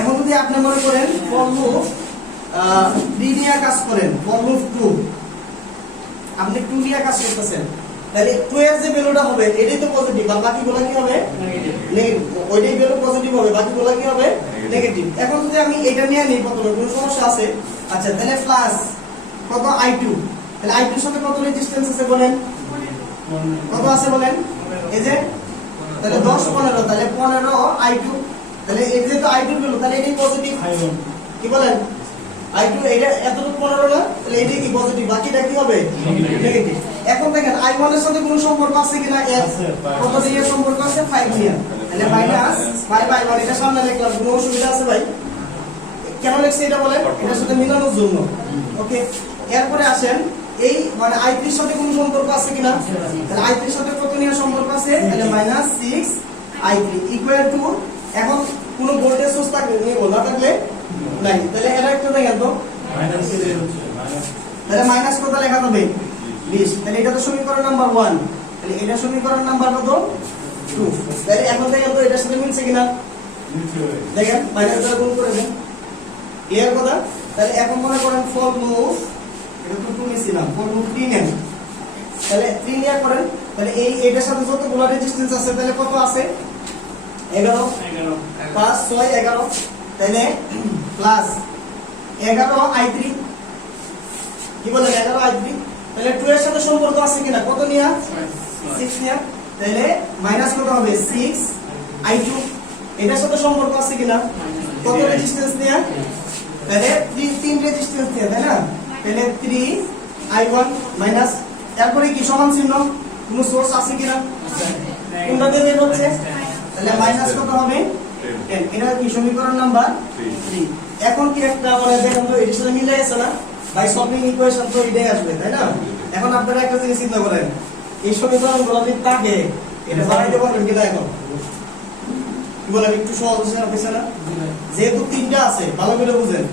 এখন যদি আপনি মনে করেন ফর লুপ 3 নিয়ে কাজ করেন, ফর লুপ 2 আপনি 2 নিয়ে কাজ করতেছেন, তাহলে 2 এর যে ভ্যালুটা হবে এটাই তো পজিটিভ, আর বাকিগুলো কি হবে? নেগেটিভ। ওইটাই ভ্যালু পজিটিভ হবে, বাকিগুলো কি হবে? নেগেটিভ। এখন যদি আমি এটা নিয়ে নিই, প্রথমে কোনো সমস্যা আছে? আচ্ছা, তাহলে প্লাস কত? i2। তাহলে i2 এর সাথে কত রেজিস্ট্যান্স আছে বলেন? কত আছে বলেন? এই যে, তাহলে 10 15, তাহলে 15 i2। তাহলে এই যে তো i2 ভ্যালু, তাহলে এটাই পজিটিভ। কি বলেন? i2 এটা এতটুকু 15 না, তাহলে এটাই কি পজিটিভ, বাকিটা কি হবে? নেগেটিভ। এখন দেখেন i1 এর সাথে কোনো সম্পর্ক আছে কিনা? কত দিয়ে সম্পর্ক আছে? 5 দিয়ে। তাহলে -5i1, এটা সামনে লিখলাম, কোনো অসুবিধা আছে ভাই? কেন লিখছি এটা বলেন? এটার সাথে মিলানোর জন্য। ওকে, এরপরে আসেন, এই মানে i3 এর সাথে কোনো সম্পর্ক আছে কিনা? তাহলে i3 এর সাথে কত নিয়ে সম্পর্ক আছে? তাহলে -6i3 ইকুয়াল টু, এখন কোনো ভোল্টেজ সোর্স থাকলে নিব, না থাকলে নাই। তাহলে এটা একটু দেখেন তো, তাহলে মাইনাস কত লেখা হবে? 20। তাহলে এটা তো সমীকরণ নাম্বার 1, তাহলে এটা সমীকরণ নাম্বার কত? 2। তাহলে এখন দেখেন তো এটার সাথে মিলছে কিনা? দেখেন মাইনাস দ্বারা গুণ করে দেন, ক্লিয়ার কথা? তাহলে এখন মনে করেন ফর লুপ, এটা তো 2 নিছিলাম, ফর লুপ 3 নেন, তাহলে 3 নিয়ে করেন। তাহলে এই এটার সাথে যতগুলো রেজিস্ট্যান্স আছে তাহলে কত আছে? 11, 5 6 11, তাহলে প্লাস 11i3। কি বলেন? 11i3। তাহলে 2 এর সাথে সম্পর্ক আছে কিনা? কত নিয়া? 6 নিয়া। তাহলে মাইনাস কত হবে? 6i2। এটার সাথে সম্পর্ক আছে কিনা? কত রেজিস্ট্যান্স নিয়া? তাহলে 3 রেজিস্ট্যান্স নিয়া, তাই না? তাহলে 3i1 মাইনাস, তারপরে কি সমান চিহ্ন, কোনো সোর্স আছে কিনা? কোনটা দিয়ে বের হচ্ছে? তাহলে মাইনাস কত হবে? 10। এটা কি সমীকরণ নাম্বার 3। এখন কি একটা মানে দেখেন তো এর সাথে মিলে গেছে না? বাই সলভিং ইকুয়েশন তো এটাই আসবে, তাই না? এখন আপনারা একটা জিনিস চিন্তা করেন, এই সমীকরণগুলো যদি থাকে এটা বানাইতে পারবেন কিনা? এখন কি বলেন, একটু সহজ হচ্ছে না? যেহেতু 3টা আছে, ভালো করে বুঝেন,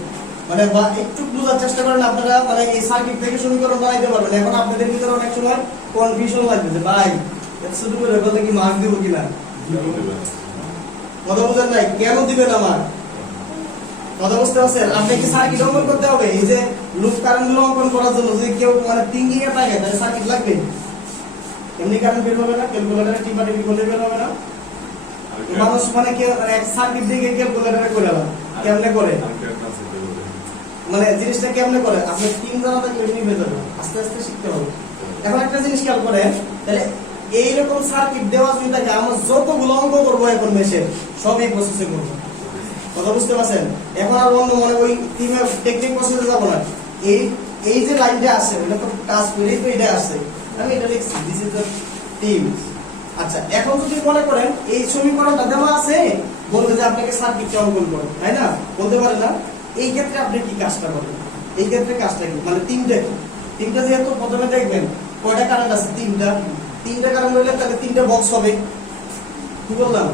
মানে একটু বোঝার চেষ্টা করেন আপনারা, মানে এই সার্কিট থেকে সমীকরণ বানাইতে পারবেন। এখন আপনাদের ভিতরে অনেক সময় কনফিউশন লাগবে যে ভাই এত শুধু করে বলতে কি মার্ক দেবো কিনা? কথা বুঝেন নাই? কেন দিবেন আমার? কথা বুঝতে পারছেন? আপনি কি সার্কিট অঙ্কন করতে হবে? এই যে লুপ কারেন্ট গুলো অঙ্কন করার জন্য যদি কেউ মানে থিংকিং এ থাকে তাহলে সার্কিট লাগবে। এমনি কারেন্ট বের হবে না, ক্যালকুলেটরে টিপাটিপি করলে বের হবে না। মানুষ মানে কি এক সার্কিট দিয়ে ক্যালকুলেটরে করে না, কেমনে করে? মানে জিনিসটা কেমনে করে? আপনি 3 জানা থাকলে এমনি বের হবে, আস্তে আস্তে শিখতে হবে। এখন একটা জিনিস খেয়াল করেন, তাহলে এইরকম সার্কিট দেওয়া যদি থাকে, আমরা যতগুলো অঙ্ক করবো এখন মেশে সব এই প্রসেসে করবো। কথা বুঝতে পারছেন? এখন আর অন্য মানে ওই টেকনিক প্রসেসে যাবো না। এই যে লাইনটা আসছে ওটা তো কাজ করেই তো এটা আসছে, আমি এটা লিখছি দিস ইজ দ্য টিম। আচ্ছা, এখন যদি মনে করেন এই সমীকরণটা দেওয়া আছে, বলবে যে আপনাকে সার্কিটটা অঙ্কন করুন, তাই না? বলতে পারে না? এই ক্ষেত্রে আপনি কি কাজটা করবেন? এই ক্ষেত্রে কাজটা কি মানে তিনটা যেহেতু প্রথমে দেখবেন কয়টা কারেন্ট আছে? তিনটা কারেন্ট হলে তাহলে 3টা বক্স হবে। কি বললাম?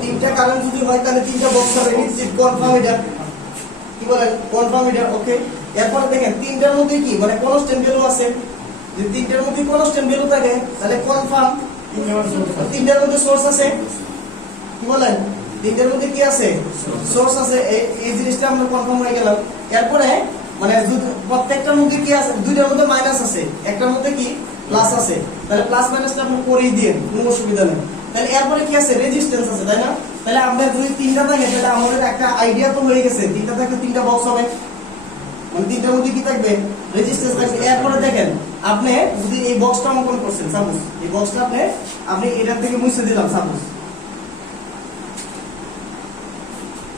3টা কারেন্ট যদি হয় তাহলে 3টা বক্স হবে, নিশ্চিত, কনফার্ম এটা। কি বলেন? কনফার্ম এটা। ওকে, এরপর দেখেন 3টার মধ্যে কি মানে কনস্ট্যান্ট ভ্যালু আছে, যদি তিনটার মধ্যে কনস্ট্যান্ট ভ্যালু থাকে তাহলে কনফার্ম তিনটার মধ্যে সোর্স আছে কি বলেন তিনটার মধ্যে কি আছে সোর্স আছে এই জিনিসটা আমরা কনফার্ম হয়ে গেলাম এরপরে মানে প্রত্যেকটার মধ্যে কি আছে দুইটার মধ্যে মাইনাস আছে একটার মধ্যে কি প্লাস আছে তাহলে প্লাস মাইনাসটা আপনি করেই দিন কোনো অসুবিধা নেই তাহলে এরপরে কি আছে রেজিস্ট্যান্স আছে তাই না তাহলে আমাদের যদি তিনটা থাকে তাহলে আমাদের একটা আইডিয়া তো হয়ে গেছে তিনটা থাকলে তিনটা বক্স হবে মানে তিনটার মধ্যে কি থাকবে রেজিস্ট্যান্স থাকবে এরপরে দেখেন আপনি যদি এই বক্সটা অঙ্কন করছেন সাপোজ এই বক্সটা আপনি এটার থেকে মুছে দিলাম সাপোজ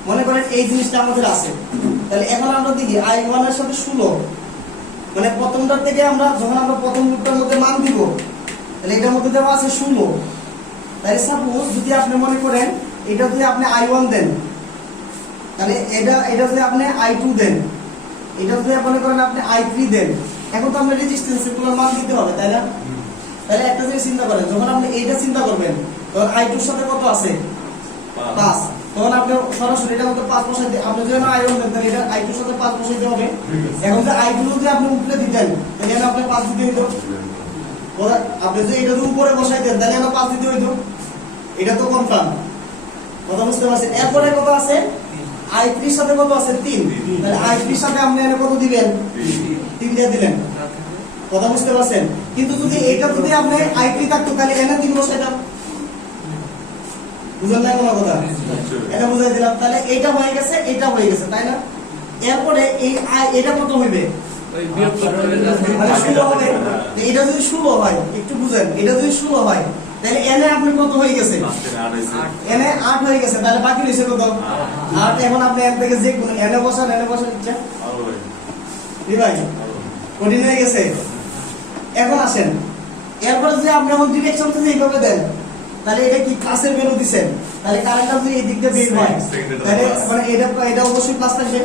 মনে করেন এই জিনিসটা আমাদের আছে তাহলে এখন আমরা দেখি i1 এর সাথে 16 মানে প্রথমটার থেকে আমরা যখন আমরা প্রথম লুপটার মধ্যে মান দিব তাহলে এটার মধ্যে দেওয়া আছে 16 তাহলে সাপোজ যদি আপনি মনে করেন এটা যদি আপনি i1 দেন তাহলে এটা যদি আপনি i2 দেন এটা যদি মনে করেন আপনি i3 দেন এখন তো আমরা রেজিস্ট্যান্স এর মান দিতে হবে তাই না তাহলে একটা জিনিস চিন্তা করেন যখন আপনি এইটা চিন্তা করবেন তখন i2 এর সাথে কত আছে 5 তখন আপনি সরাসরি এটা মতো 5 বসাই দিন আপনি যদি i1 দেন তাহলে এটা i2 এর সাথে 5 বসাই দিতে হবে এখন যে i2 যদি আপনি উপরে দিতেন তাহলে আপনি 5 দিতে হইতো আপনি যদি এটা উপরে বসাই দেন তাহলে 5 দিতে হইতো এটা তো কনফার্ম কথা বুঝতে পারছেন এরপরে কত আছে i3 এর সাথে কত আছে 3 তাহলে i3 এর সাথে আপনি এনে কত দিবেন 3 দিয়ে দিলেন কথা বুঝতে পারছেন কিন্তু যদি এটা যদি আপনি i3 থাকতো তাহলে এনে 3 বসাই দাও বুঝলেন না কোনো কথা এটা বুঝাই দিলাম তাহলে এটা হয়ে গেছে তাই না এরপরে এই এটা কত হইবে ওই বিয়োগ করতে হবে মানে 16 হবে এটা যদি 16 হয় একটু বুঝেন এটা যদি 16 হয় তাহলে এনে আপনি কত হয়ে গেছে এনে 8 হয়ে গেছে তাহলে বাকি রইছে কত 8 এখন আপনি এর থেকে যে কোন এনে বসান ইচ্ছা জি ভাই কঠিন হয়ে গেছে এখন আসেন এরপর যদি আপনি এখন ডিরেকশন থেকে এইভাবে দেন তাহলে এটা কি প্লাসের ভ্যালু দিবেন তাহলে কারেন্টটা যদি এই দিক দিয়ে বের হয় তাহলে মানে এটা অবশ্যই প্লাস থাকবে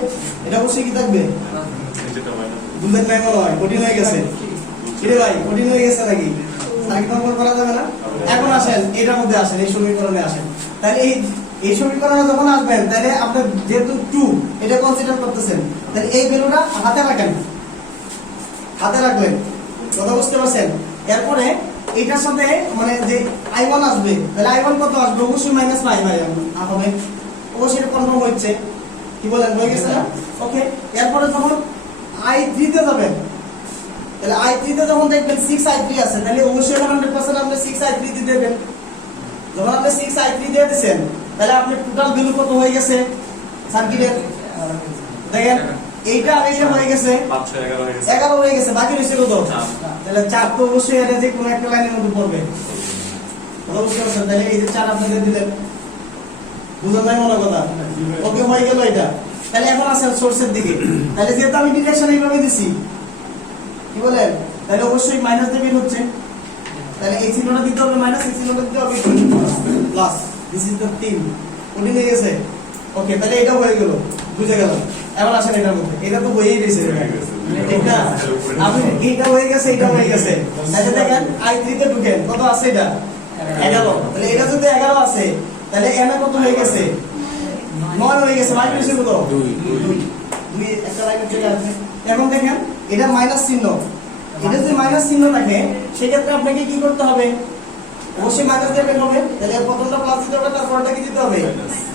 এটা অবশ্যই কি থাকবে বুঝলেন না মনে হয় কঠিন হয়ে গেছে কিরে ভাই কঠিন হয়ে গেছে নাকি সার্কিট অঙ্কন করা যাবে না এখন আসেন এটার মধ্যে আসেন এই সমীকরণে আসেন তাহলে এই সমীকরণে যখন আসবেন তাহলে আপনি যেহেতু 2 এটা কনসিডার করতেছেন তাহলে এই ভ্যালুটা হাতে রাখেন হাতে রাখবেন কথা বুঝতে পারছেন এরপরে এটার সাথে মানে যে i1 আসবে তাহলে i1 কত আসবে অবশ্যই -5 হবে অবশ্যই এটা কনফার্ম হচ্ছে কি বলেন হয়ে গেছে না ওকে এরপরে যখন i3 তে যাবেন তাহলে i3 তে যখন দেখবেন 6i3 আছে তাহলে অবশ্যই 100% আপনি 6i3 দিয়ে দেবেন যখন আপনি 6i3 দিয়ে দিবেন তাহলে আপনি টোটাল ভ্যালু কত হয়ে গেছে সার্কিটের দেখেন এইটা হয়ে গেছে 11 হয়ে গেছে বাকি রইছে কত তাহলে 4 তো অবশ্যই এটা যে কোন একটা লাইনের মধ্যে পড়বে অবশ্যই আছে তাহলে এই যে 4 আপনি দিয়ে দিলেন বুঝলেন না মনে কথা ওকে হয়ে গেল এটা তাহলে এখন আসেন সোর্সের দিকে তাহলে যেহেতু আমি ডিরেকশন এইভাবে দিছি কি বলেন তাহলে অবশ্যই মাইনাস দেবেন হচ্ছে তাহলে এই চিহ্নটা দিতে হবে মাইনাস এই চিহ্নটা দিতে হবে plus this is the thing ওটি নিয়ে গেছে ওকে তাহলে এটা হয়ে গেল বুঝে গেল এখন আসেন এটার মধ্যে এটা তো হয়েই গেছে ঠিক না আপনি এটা হয়ে গেছে তাহলে দেখেন i3 তে ঢুকেন কত আছে এটা 11 তাহলে এটা যদি 11 আছে তাহলে এনে কত হয়ে গেছে 9 হয়ে গেছে বাকি রইছে কত 2 একটা লাইন চলে আসছে এখন দেখেন এটা মাইনাস চিহ্ন এটা যদি মাইনাস চিহ্ন থাকে সেই ক্ষেত্রে আপনাকে কি করতে হবে অবশ্যই মাইনাস দেবেন হবে তাহলে প্রথমটা প্লাস দিতে হবে তারপরটা কি দিতে হবে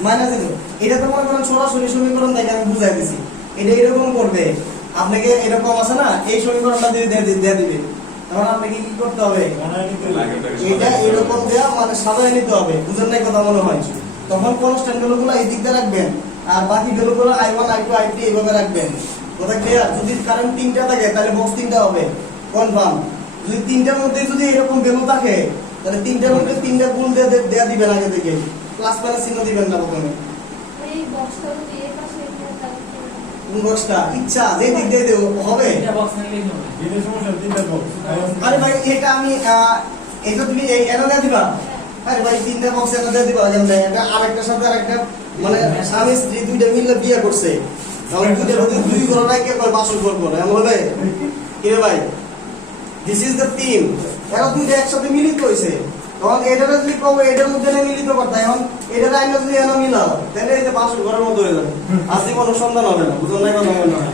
মাইনাস দিতে হবে এটা তো মনে করেন সরাসরি সমীকরণ দেখে আমি বুঝাই দিছি এটা এরকম করবে আপনাকে এরকম আছে না এই সমীকরণটা দিয়ে দিবে তখন আপনাকে কি করতে হবে এটা এরকম দেয়া মানে সাজায় নিতে হবে বুঝেন না কথা মনে হয় তখন কনস্ট্যান্ট ভ্যালুগুলো এই দিক দিয়ে রাখবেন আর বাকি ভ্যালুগুলো i1 i2 i3 এইভাবে রাখবেন কথা ক্লিয়ার যদি কারেন্ট তিনটা থাকে তাহলে বক্স তিনটা হবে কনফার্ম যদি তিনটার মধ্যে যদি এরকম ভ্যালু থাকে তাহলে তিনটার মধ্যে তিনটা গুণ দেয়া দিবেন আগে থেকে প্লাস মাইনাস চিহ্ন দিবেন না প্রথমে এই বক্সটা যদি এর পাশে এখানে থাকে কোন বক্সটা ইচ্ছা যে দিক দিয়ে দেব হবে এটা বক্স নিলেই হবে এটা সমস্যা তিনটা বক্স আরে ভাই এটা আমি এটা তুমি এই এনে দিয়ে দিবা আরে ভাই তিনটা বক্স এনে দিয়ে দিবা যেমন এটা আরেকটার সাথে আরেকটা মানে স্বামী স্ত্রী দুইটা মিলে বিয়ে করছে তাহলে দুইটার মধ্যে দুই ঘর নাই কে কয় বাসর ঘর করে এমন হবে কি রে ভাই দিস ইজ দ্য থিম এরা দুইটা একসাথে মিলিত হইছে তখন এটার যদি কও এটার মধ্যে না মিলিত করতে এখন এটার আইনা যদি এনে মিলাও তাহলে এই যে বাসর ঘরের মধ্যে হয়ে যাবে আজকে কোনো সন্ধান হবে না বুঝুন না কথা মনে হয়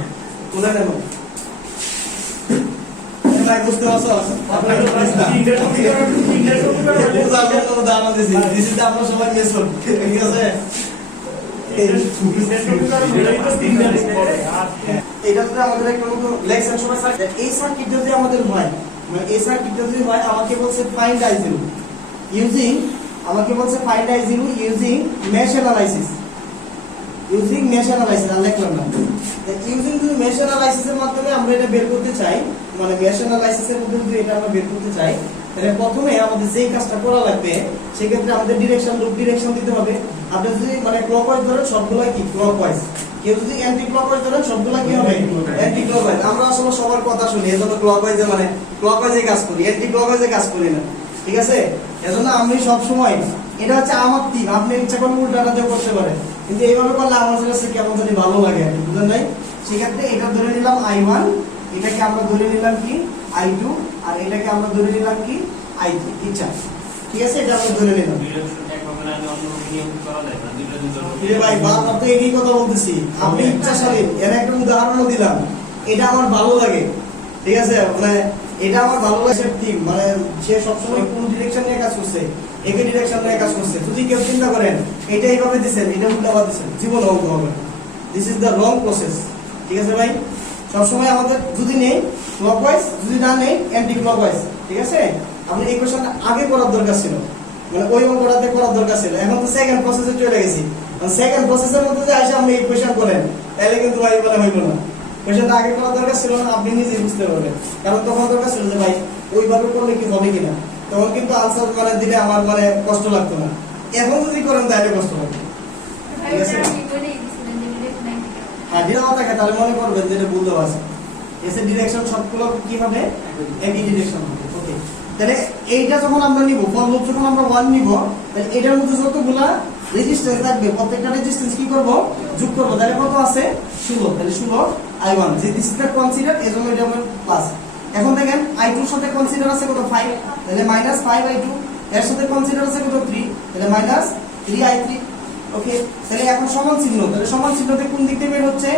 শুনে নেন নাই বুঝতে পারছো আপনার উদাহরণ দিছি দিস ইজ আমরা সবাই মেসন ঠিক আছে এটা যদি আমাদের একটা লেকচার সময় এই সার্কিট যদি আমাদের হয় মানে এই সার্কিট যদি হয় আমাকে বলছে ফাইন্ড I0 ইউজিং আমাকে বলছে find I0 using mesh analysis using mesh analysis আর লিখলাম না ইউজিং যদি মেশ অ্যানালাইসিসের মাধ্যমে আমরা এটা বের করতে চাই মানে মেশ অ্যানালাইসিসের মধ্যে যদি এটা আমরা বের করতে চাই তাহলে প্রথমে আমাদের যেই কাজটা করা লাগবে সেক্ষেত্রে আমাদের ডিরেকশন লুপ ডিরেকশন দিতে হবে আপনি যদি মানে ক্লকওয়াইজ ধরেন সবগুলাই কি ক্লকওয়াইজ কেউ যদি অ্যান্টি ক্লকওয়াইজ ধরেন সবগুলা কি হবে অ্যান্টি ক্লকওয়াইজ আমরা আসলে সবার কথা শুনি এজন্য ক্লকওয়াইজে মানে ক্লকওয়াইজে কাজ করি অ্যান্টি ক্লকওয়াইজে কাজ করি না ঠিক আছে এজন্য আমি সব সময় এটা হচ্ছে আমার টিম আপনি ইচ্ছা করলে উল্টাটাতেও করতে পারেন কিন্তু এইভাবে করলে আমার কাছে কেমন জানি ভালো লাগে বুঝলেন নাই সেক্ষেত্রে এটা ধরে নিলাম I1 এটাকে আমরা ধরে নিলাম কি I2 আর এটাকে আমরা ধরে নিলাম কি I3 ইচ্ছা ঠিক আছে এটা আমরা ধরে নিলাম ভাই বারবার তো একই কথা বলতেছি আপনি ইচ্ছাশালী এর একটা উদাহরণও দিলাম এটা আমার ভালো লাগে ঠিক আছে মানে এটা আমার ভালো লাগে টিম মানে সে সবসময় কোন ডিরেকশন নিয়ে কাজ করছে একই ডিরেকশন নিয়ে কাজ করছে যদি কেউ চিন্তা করেন এটা এইভাবে দিবেন এটা উল্টাভাবে দিবেন জীবন অঙ্ক হবে this is the wrong process ঠিক আছে ভাই সবসময় আমাদের যদি নেই ক্লকওয়াইজ যদি না নেই অ্যান্টি ক্লকওয়াইজ ঠিক আছে আপনি এই কোশ্চেনটা আগে করার দরকার ছিল মানে ওই অঙ্কটাতে করার দরকার ছিল এখন তো সেকেন্ড প্রসেসে চলে গেছি সেকেন্ড প্রসেসের মধ্যে যে আসে আপনি এই কোশ্চেন করেন তাহলে কিন্তু ভাই বলে হইল না কোশ্চেনটা আগে করার দরকার ছিল না আপনি নিজেই বুঝতে পারবেন কারণ তখন দরকার ছিল যে ভাই ওইভাবে করলে কি হবে কিনা তখন কিন্তু আনসার মানে দিলে আমার মানে কষ্ট লাগতো না এখন যদি করেন তাহলে কষ্ট লাগবে ঠিক আছে হ্যাঁ যেটা থাকে তাহলে মনে করবেন যে এটা বুঝতে পারছে এসে ডিরেকশন সবগুলো কি হবে একই ডিরেকশন হবে ওকে তাহলে এইটা যখন আমরা নিব ফর লুপ যখন আমরা 1 নিব তাহলে এটার মধ্যে যতগুলা রেজিস্ট্যান্স থাকবে প্রত্যেকটা রেজিস্ট্যান্স কি করব যোগ করব তাহলে কত আছে 16 তাহলে 16 I1 যে দিস ইজ দ্য কনসিডার এজন্য এটা হবে প্লাস এখন দেখেন I2 এর সাথে কনসিডার আছে কত 5 তাহলে -5I2 এর সাথে কনসিডার আছে কত 3 তাহলে -3I3 ওকে তাহলে এখন সমান চিহ্ন তাহলে সমান চিহ্নতে কোন দিক থেকে বের হচ্ছে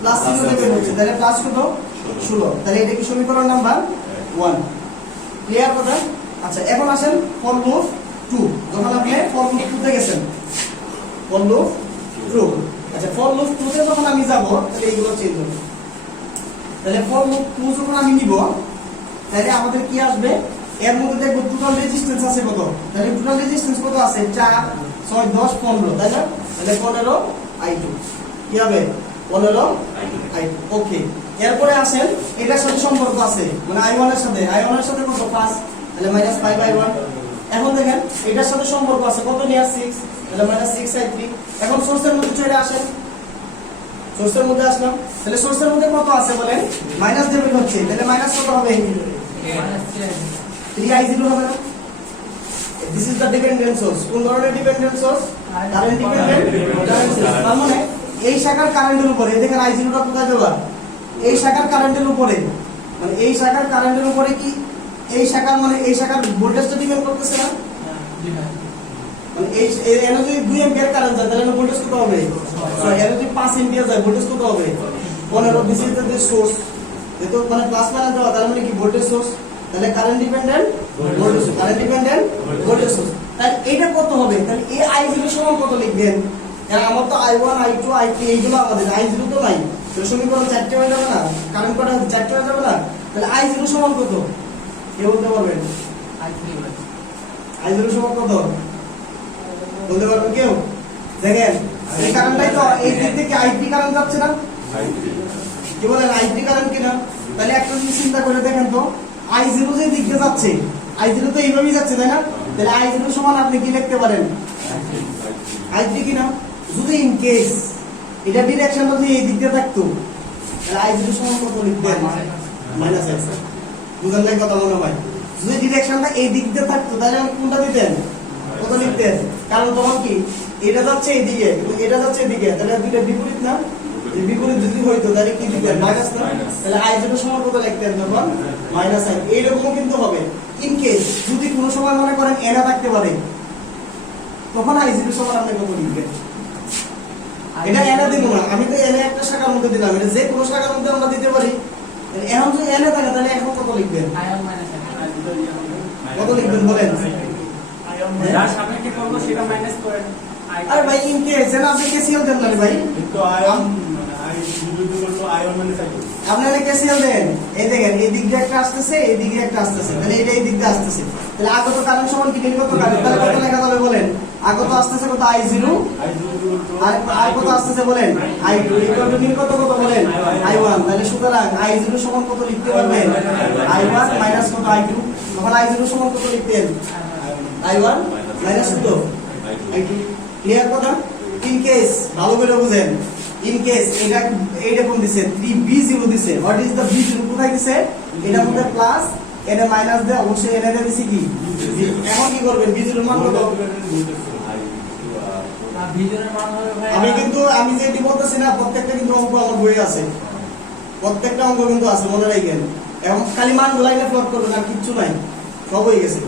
প্লাস চিহ্নতে বের হচ্ছে তাহলে প্লাস কত 16 তাহলে এটা কি সমীকরণ নাম্বার 1 ক্লিয়ার কথা আচ্ছা এখন আসেন ফর লুপ 2 যখন আপনি ফর লুপ 2 তে গেছেন ফর লুপ 2 আচ্ছা ফর লুপ 2 তে যখন আমি যাব তাহলে এইগুলো চেঞ্জ হবে তাহলে ফর লুপ 2 যখন আমি নিব তাহলে আমাদের কি আসবে এর মধ্যে দেখব টোটাল রেজিস্ট্যান্স আছে কত তাহলে টোটাল রেজিস্ট্যান্স কত আছে 4 6 10 15 তাই না তাহলে 15 I2 কি হবে 15 I2 ওকে এরপরে আসেন এটার সাথে সম্পর্ক আছে মানে I1 এর সাথে কত 5 তাহলে -5I1 এখন দেখেন এটার সাথে সম্পর্ক আছে কত নিয়ার 6 তাহলে -6I3 এখন সোর্সের মধ্যে চলে আসেন সোর্সের মধ্যে আসলাম তাহলে সোর্সের মধ্যে কত আছে বলেন মাইনাস ডেবিট হচ্ছে তাহলে মাইনাস কত হবে 3I0 হবে না this is the dependent source কোন ধরনের dependent source current dependent current source তার মানে এই শাখার কারেন্টের উপরে দেখেন I0 টা কোথায় দেওয়া এই শাখার কারেন্টের উপরে মানে এই শাখার কারেন্টের উপরে কি এই শাখার মানে এই শাখার ভোল্টেজটা ডিপেন্ড করতেছে না মানে এই এনার্জি 2 অ্যাম্পিয়ার কারেন্ট যায় তাহলে ভোল্টেজ কত হবে সো এনার্জি 5 অ্যাম্পিয়ার যায় ভোল্টেজ কত হবে 15 দিস ইজ দ্য সোর্স যেহেতু মানে প্লাস মাইনাস দেওয়া তার মানে কি ভোল্টেজ সোর্স তাহলে current dependent voltage source current dependent voltage source তাহলে এটা কত হবে তাহলে এই I0 সমান কত লিখবেন কারণ আমার তো I1 I2 I3 এইগুলো আমাদের I0 তো নাই তাহলে সমীকরণ 4টে হয়ে যাবে না কারেন্ট কত 4টে হয়ে যাবে না তাহলে I0 সমান কত কে বলতে পারবেন I0 সমান কত বলতে পারবেন কেউ দেখেন এই কারেন্টটাই তো এই দিক থেকে I3 কারেন্ট যাচ্ছে না কি বলেন I3 কারেন্ট কিনা তাহলে একটা জিনিস চিন্তা করে দেখেন তো I0 যে দিক দিয়ে যাচ্ছে I0 তো এইভাবেই যাচ্ছে তাই না তাহলে I0 সমান আপনি কি লিখতে পারেন I3 কিনা যদি ইন কেস এটা ডিরেকশনটা যদি এই দিক দিয়ে থাকতো তাহলে I0 সমান কত লিখবেন মাইনাস x বুঝলেন না কথা মনে হয় যদি ডিরেকশনটা এই দিক দিয়ে থাকতো তাহলে আপনি কোনটা দিতেন কত লিখতেন কারণ তখন কি এটা যাচ্ছে এইদিকে এটা যাচ্ছে এদিকে তাহলে দুইটা বিপরীত না যে বিপরীত যদি হইতো তাহলে কি দিতেন মাইনাস না তাহলে I0 সমান কত লিখতেন তখন মাইনাস i এইরকম কিন্তু হবে ইন কেস যদি কোনো সময় মনে করেন এনা থাকতে পারে তখন I0 সমান আপনি কত লিখবেন এটা এনা দিব না আমি তো এনা একটা শাখার মধ্যে দিলাম এটা যে কোনো শাখার মধ্যে আমরা দিতে পারি এখন যদি এনা থাকে তাহলে এখন কত লিখবেন? আয়ন মাইনাস কত লিখবেন বলেন? যার সামনে কি করব সেটা মাইনাস করে আরে ভাই ইন কেস যেন আপনি কেসিএল দেন না রে ভাই, কিন্তু আয়ন মানে আই ইকুয়াল টু আয়ন মানে সাইকেল। আপনারা কেসিএল দেন, এই দেখেন এই দিক দিয়ে একটা আসতেছে, এই দিকে একটা আসতেছে, তাহলে এটা এই দিক দিয়ে আসতেছে, তাহলে আগত কারেন্ট সমান কি নির্গত কারেন্ট, তাহলে কত লেখা যাবে বলেন? আগত আসতেছে কত I0 আই ইকুয়াল টু আর কত আসতেছে বলেন? I2 ইকুয়াল টু নির্গত কত বলেন? I1, তাহলে সুতরাং I0 সমান কত লিখতে পারবেন? I1 মাইনাস কত I2, তখন I0 সমান কত লিখতেন? I1 মাইনাস কত I2। ক্লিয়ার কথা? ইন কেস ভালো করে বুঝেন, ইন কেস এটা কোন দিছে 3B0 দিছে, হোয়াট ইজ দ্য B0 কোথায় দিছে? এটা মধ্যে প্লাস এটা মাইনাস দেয়, অবশ্যই এটা দিছে কি B। এখন কি করবেন? B0 এর মান কত? ভিজনের মান হবে ভাই আমি যেটি বলতেছি না প্রত্যেকটা কিন্তু অঙ্ক আমার বইয়ে আছে, প্রত্যেকটা অঙ্ক কিন্তু আছে, মনে রাখবেন। এখন খালি মান গুলাইনে প্লট করবেন আর কিচ্ছু নাই, সব হয়ে গেছে।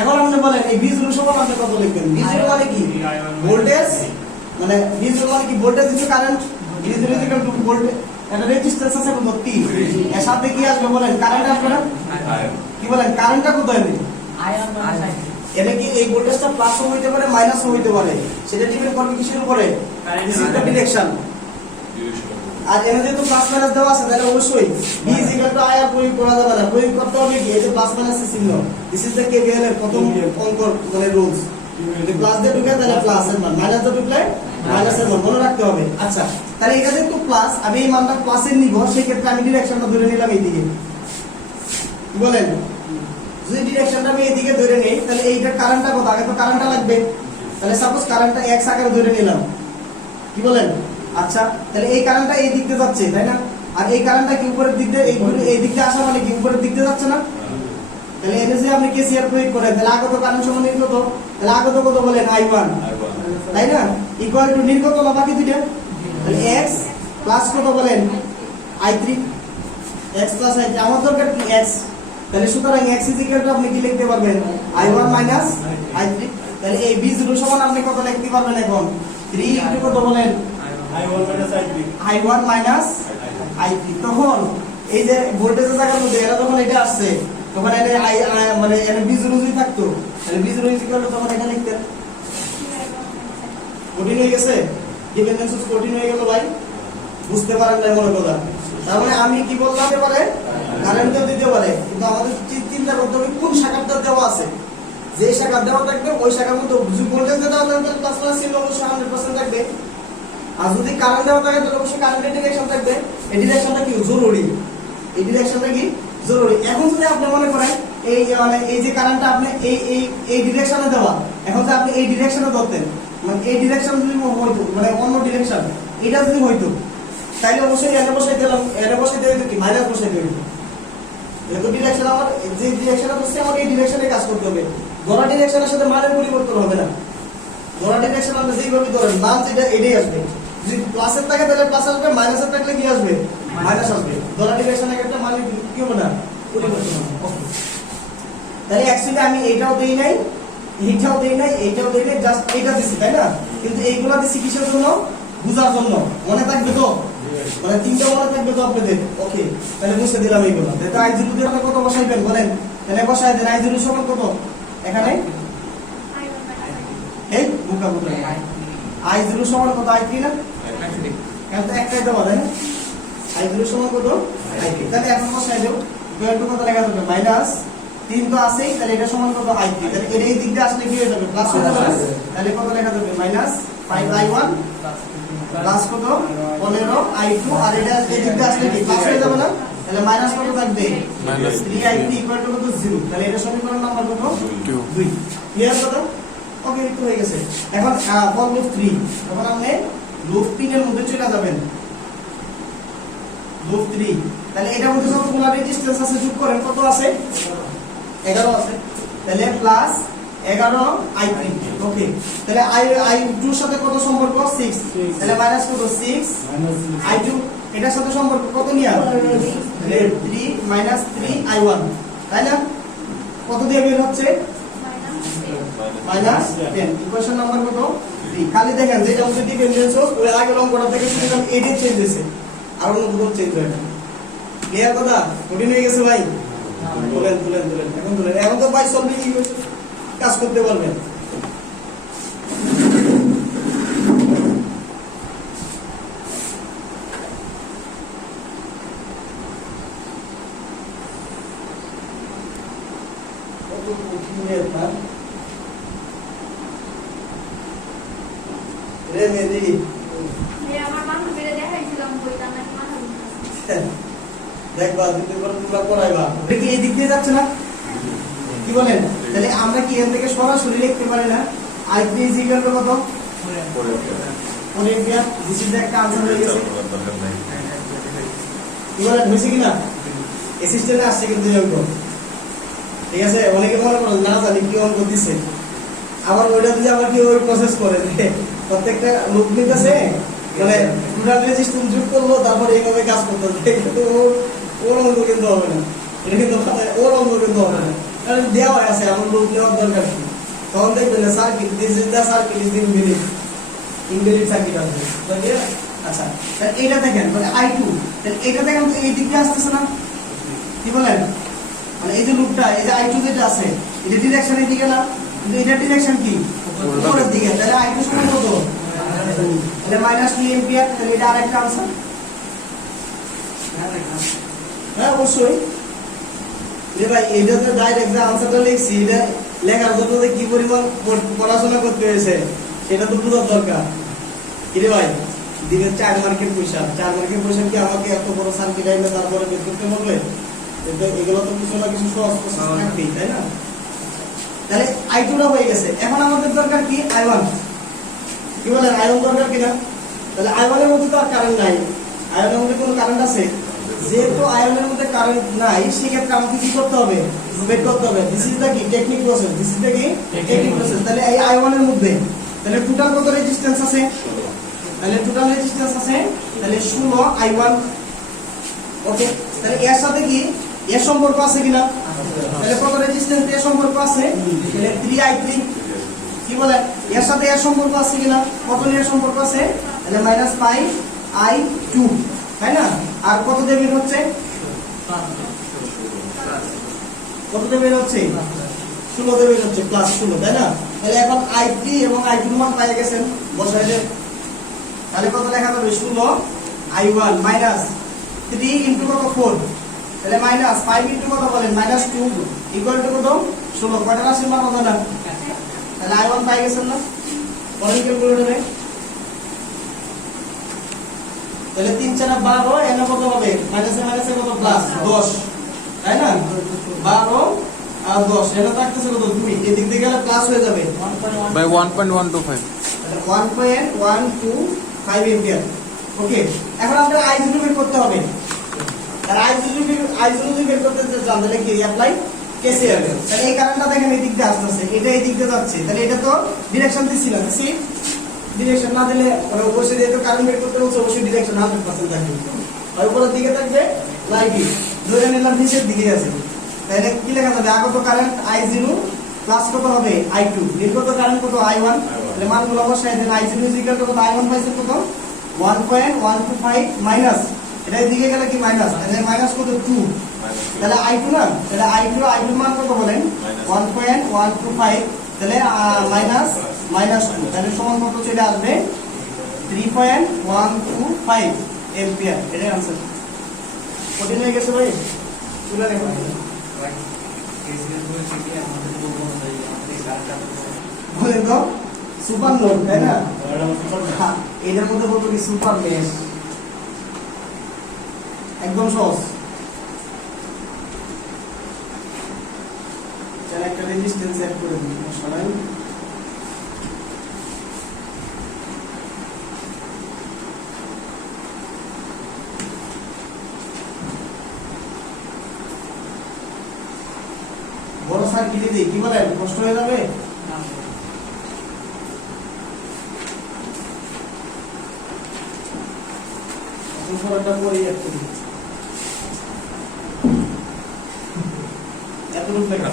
এখন আপনি বলেন এই B0 সমান আপনি কত লিখবেন? B0 মানে কি? ভোল্টেজ, মানে B0 মানে কি? Voltage into current. B0 equal to voltage, এটা রেজিস্ট্যান্স আছে কত? 3। এর সাথে কি আসবে বলেন? কারেন্ট আসবে না? কি বলেন? কারেন্টটা কোথায় নেই? আয়ন মাইনাস এটা কি এই ভোল্টেজটা প্লাসও হইতে পারে মাইনাসও হইতে পারে, সেটা ডিপেন্ড করবে কিসের উপরে? This is the direction. আর এখানে যেহেতু প্লাস মাইনাস দেওয়া আছে তাহলে অবশ্যই B is equal to I আর প্রয়োগ করা যাবে না, প্রয়োগ করতে হবে কি? এই যে প্লাস মাইনাস এর চিহ্ন, দিস ইজ দ্য KVL এর প্রথম অঙ্ক মানে রুলস। যদি প্লাস দিয়ে ঢুকে তাহলে প্লাস এর মান, মাইনাস দিয়ে ঢুকলে মাইনাস এর মান, মনে রাখতে হবে। আচ্ছা, তাহলে এটা যেহেতু প্লাস, আমি এই মানটা প্লাসের নিব, সেই ক্ষেত্রে আমি ডিরেকশনটা ধরে নিলাম এইদিকে। কি বলেন? যদি ডিরেকশনটা আমি এইদিকে ধরে নেই তাহলে এইটার কারেন্টটা কত? আগে তো কারেন্টটা লাগবে, তাহলে সাপোজ কারেন্টটা x আকারে ধরে নিলাম। কি বলেন? আচ্ছা, তাহলে এই কারেন্টটা এই দিক দিয়ে যাচ্ছে, তাই না? আর এই কারেন্টটা কি উপরের দিক দিয়ে, এই দিক দিয়ে আসা মানে কি উপরের দিক দিয়ে যাচ্ছে না? তাহলে এনে যে আপনি কেসিআর প্রয়োগ করেন, তাহলে আগত কারেন্ট সমান নির্গত, তাহলে আগত কত বলেন? I1, তাই না? ইকুয়াল টু নির্গত না বাকি দুইটা, তাহলে x প্লাস কত বলেন? I3, x প্লাস I3, আমার দরকার কি? x, তাহলে সুতরাং x ইজ ইকুয়াল টু আপনি কি লিখতে পারবেন? I1 minus I3। তাহলে এই B0 সমান আপনি কত লিখতে পারবেন এখন? 3 ইনটু কত বলেন? I1 minus I3 I1 minus I3। তখন এই যে ভোল্টেজের জায়গার মধ্যে এটা যখন এটা আসছে তখন এটা মানে এখানে B0 যদি থাকতো তাহলে B0 ইজ ইকুয়াল টু তখন এটা লিখতেন। কঠিন হয়ে গেছে, ডিপেন্ডেন্স কঠিন হয়ে গেল ভাই, বুঝতে পারেন না মনে কথা। তার মানে আমি কি বললাম এবারে? কারেন্ট দিতে পারে, কিন্তু আমাদের চিন্তা করতে হবে কোন শাখাটা দেওয়া আছে। যে শাখা দেওয়া থাকবে ওই শাখার মধ্যে যদি ভোল্টেজ দেওয়া থাকে তাহলে প্লাস প্লাস চিহ্ন অবশ্যই 100% থাকবে, আর যদি কারেন্ট দেওয়া থাকে তাহলে অবশ্যই কারেন্টের ডিরেকশন থাকবে। এই ডিরেকশনটা কি জরুরি? এই ডিরেকশনটা কি জরুরি? এখন যদি আপনি মনে করেন এই মানে এই যে কারেন্টটা আপনি এই ডিরেকশনে দেওয়া, এখন যদি আপনি এই ডিরেকশনে ধরতেন, মানে এই ডিরেকশন যদি হইতো, মানে অন্য ডিরেকশন এটা যদি হইতো, তাইলে অবশ্যই এনে বসাই দিলাম, এনে বসাই দিয়ে কি মাইনাস বসাই দিয়ে দিত। যেহেতু ডিরেকশন আমার যে ডিরেকশনে হচ্ছে আমার এই ডিরেকশনে কাজ করতে হবে, ধরা ডিরেকশনের সাথে মানের পরিবর্তন হবে না। ধরা ডিরেকশন আমরা যেইভাবে ধরেন মান যেটা এটাই আসবে, যদি প্লাসের থাকে তাহলে প্লাস আসবে, মাইনাসের থাকলে কি আসবে? মাইনাস আসবে। ধরা ডিরেকশনের একটা মানে কি হবে না, পরিবর্তন হবে। ওকে, তাহলে অ্যাকচুয়ালি আমি এইটাও দেই নাই, এইটাও দেই নাই, এইটাও দেই নাই, জাস্ট এইটা দিছি, তাই না? কিন্তু এইগুলা দিছি কিসের জন্য? বুঝার জন্য। মনে থাকবে তো? মানে তিনটা মনে থাকবে তো আপনাদের? ওকে, তাহলে বুঝতে দিলাম এইগুলো। তাহলে I0 দিয়ে আপনি কত বসাইবেন বলেন? তাহলে বসাই দেন I0 সমান কত এখানে? এই বুকা বুকা I0 সমান কত? I3 না? এখন তো একটাই দেওয়া, তাই না? I0 সমান কত? I3। তাহলে এখন বসাই দেব, ইকুয়াল টু কত লেখা যাবে? মাইনাস 3 তো আছেই, তাহলে এটা সমান কত? I3। তাহলে এর এই দিক দিয়ে আসলে কি হয়ে যাবে? প্লাস হয়ে যাবে। তাহলে কত লেখা যাবে? মাইনাস 5I1 প্লাস কত? 15I2, আর এটা এই দিক দিয়ে আসলে কি প্লাস হয়ে যাবে না? তাহলে মাইনাস কত থাকবে? মাইনাস 3I3 ইকুয়াল টু কত? 0। তাহলে এটা সমীকরণ নাম্বার কত? 2। ক্লিয়ার কথা? ওকে, একটু হয়ে গেছে। এখন ফর লুপ 3, তখন আপনি লুপ 3 এর মধ্যে চলে যাবেন। লুপ 3, তাহলে এটার মধ্যে যতগুলো রেজিস্ট্যান্স আছে যোগ করেন, কত আছে? 11 আছে। তাহলে প্লাস 11I3। ওকে, তাহলে I2 এর সাথে কত সম্পর্ক? 6। তাহলে মাইনাস কত? 6 I2 এটার সাথে সম্পর্ক কত নিয়া? 3 মাইনাস 3I1, তাই না? কত দিয়ে বের হচ্ছে? মাইনাস 10। ইকুয়েশন নাম্বার কত? 3। খালি দেখেন যেটা হচ্ছে ডিপেন্ডেন্স সোর্স, ওই আগের অঙ্কটা থেকে শুনলাম এটাই চেঞ্জ হয়েছে, আর অন্য কোনো চেঞ্জ হয় না। ক্লিয়ার কথা? কঠিন হয়ে গেছে ভাই? তুলেন এখন তুলেন, এখন তো বাই সলভিং কাজ করতে পারবেন। কত কঠিন ব্যাপার রে মেদি। আমার মাথা মেরে দেখাইছিলাম বইটা আমার মাথা ঘুরতেছে। দেখবা যদি করে তোমরা পড়াইবা, এটা কি এই দিক দিয়ে যাচ্ছে না? কি বলেন? তাহলে আমরা কি এখান থেকে সরাসরি লিখতে পারি না i3 is equal to কত? 4 এম্পিয়ার। দিস ইজ একটা आंसर হয়ে গেছে। কি বলেন, হইছে কি না? অ্যাসিস্ট্যান্টে আসছে কিন্তু এই অঙ্ক, ঠিক আছে? অনেকে মনে করেন না জানি কি অঙ্ক দিছে, আবার ওইটা যদি আবার কি ওই প্রসেস করে প্রত্যেকটা লুপ নিতেছে, মানে টোটাল রেজিস্ট্যান্স যোগ করলো তারপর এইভাবে কাজ করতে হবে, কিন্তু ওর অঙ্ক কিন্তু হবে না, এটা কিন্তু ওর অঙ্ক কিন্তু হবে না, কারণ দেওয়া আছে আমার লুপ নেওয়ার দরকার কি। তখন দেখবেন circuit, this is the circuit is invalid circuit আছে। আচ্ছা, তাহলে এইটা দেখেন, মানে i2, তাহলে এটা দেখেন তো এই দিকে আসতেছে না? কি বলেন? মানে এই যে লুপটা, এই যে i2 যেটা আছে, এটা ডিরেকশন এই দিকে না, কিন্তু এটা ডিরেকশন কি উপরের দিকে। তাহলে i2 সমান কত? তাহলে -2 এম্পিয়ার। তাহলে এটা আরেকটা आंसर। হ্যাঁ অবশ্যই যে ভাই এটা তো ডাইরেক্ট যে आंसरটা লিখছি, এটা লেখার জন্য যে কি পরিমাণ পড়াশোনা করতে হয়েছে সেটা তো বোঝার দরকার। কি রে ভাই, দিনে 4 মার্কের কোশ্চেন, 4 মার্কের কোশ্চেন কি আমাকে এত বড় সার্কিট আইলে তারপরে বের করতে বলবে? এগুলো তো কিছু না কিছু সহজ প্রসেস থাকবেই, তাই না? তাহলে i2 টা হয়ে গেছে। এখন আমাদের দরকার কি? i1। কি বলেন, i1 দরকার কিনা? তাহলে i1 এর মধ্যে তো আর কারেন্ট নাই। i1 এর মধ্যে কোনো কারেন্ট আছে? যেহেতু i1 এর মধ্যে কারেন্ট নাই, সেই ক্ষেত্রে আমাকে কি করতে হবে? বের করতে হবে। দিস ইজ দ্য কি technique process, this is the কি টেকনিক প্রসেস। তাহলে এই i1 এর মধ্যে তাহলে টোটাল কত রেজিস্ট্যান্স আছে? তাহলে টোটাল রেজিস্ট্যান্স আছে তাহলে 16 i1। ওকে, তাহলে এর সাথে কি এর সম্পর্ক আছে কিনা? তাহলে কত রেজিস্ট্যান্স এর সম্পর্ক আছে? তাহলে 3i3। কি বলে, এর সাথে এর সম্পর্ক আছে কিনা? কত এর সম্পর্ক আছে? তাহলে -5i2, তাই না? আর কত দেবের হচ্ছে? কত দেবের হচ্ছে? 16 দেবের হচ্ছে, +16, তাই না? তাহলে এখন i3 এবং i2 মান পেয়ে গেছেন, বসাই দেন। তাহলে কত লেখা যাবে? 16 i1 -3 ইনটু কত? 4। তাহলে -5 ইনটু কত বলেন? -2 ইকুয়াল টু কত? 16। কয়টা রাশির মান হবে না? তাহলে i1 পাই গেছেন না? পরে ক্যালকুলেটরে তাহলে 3 4 12 এর কত হবে? মাইনাসে মাইনাসে কত? প্লাস 10, তাই না? 12 আর 10 এটা থাকতেছে কত? 2। এদিক দিয়ে গেলে প্লাস হয়ে যাবে by 1.125. তাহলে 1.125 এম্পিয়ার। ওকে, এখন আমরা i0 বের করতে হবে। আর i0 বের করতে চান তাহলে কি অ্যাপ্লাই KCL। তাহলে এই কারেন্টটা দেখেন এই দিক দিয়ে আসছে, এটা এই দিক দিয়ে যাচ্ছে, তাহলে এটা তো ডিরেকশন দিছিল, দিছি ডিরেকশন না দিলে মানে অবশ্যই যেহেতু কারেন্ট বের করতে বলছে অবশ্যই ডিরেকশন 100% থাকবে। আর উপরের দিকে থাকবে লাইটি, ধরে নিলাম নিচের দিকে আছে, তাহলে কি লেখা যাবে? আগত কারেন্ট i0 প্লাস কত হবে? i2, নির্গত কারেন্ট কত? i1। তাহলে মানগুলো বসাই দেন। i0 কত? i1 পাইছে কত? 1.125 মাইনাস, এটা এদিকে গেলে কি মাইনাস, তাহলে মাইনাস কত? 2। তাহলে i2 না, তাহলে i2 মান কত বলেন? 1.125, তাহলে -2, তাহলে সমান কত চলে আসবে? 3.125 এম্পিয়ার। এটাই आंसर। কঠিন হয়ে গেছে ভাই, চলে রেখো বলেন তো সুপার নোড, তাই না? এটার মধ্যে বলবো কি সুপার মেশ, একদম সহজ। চল একটা রেজিস্ট্যান্স সেট করে দিই সবাই। বড় সার্কিট দিই, কি বলেন? কষ্ট হয়ে যাবে? একটা পরে একটু এত রূপ লেখা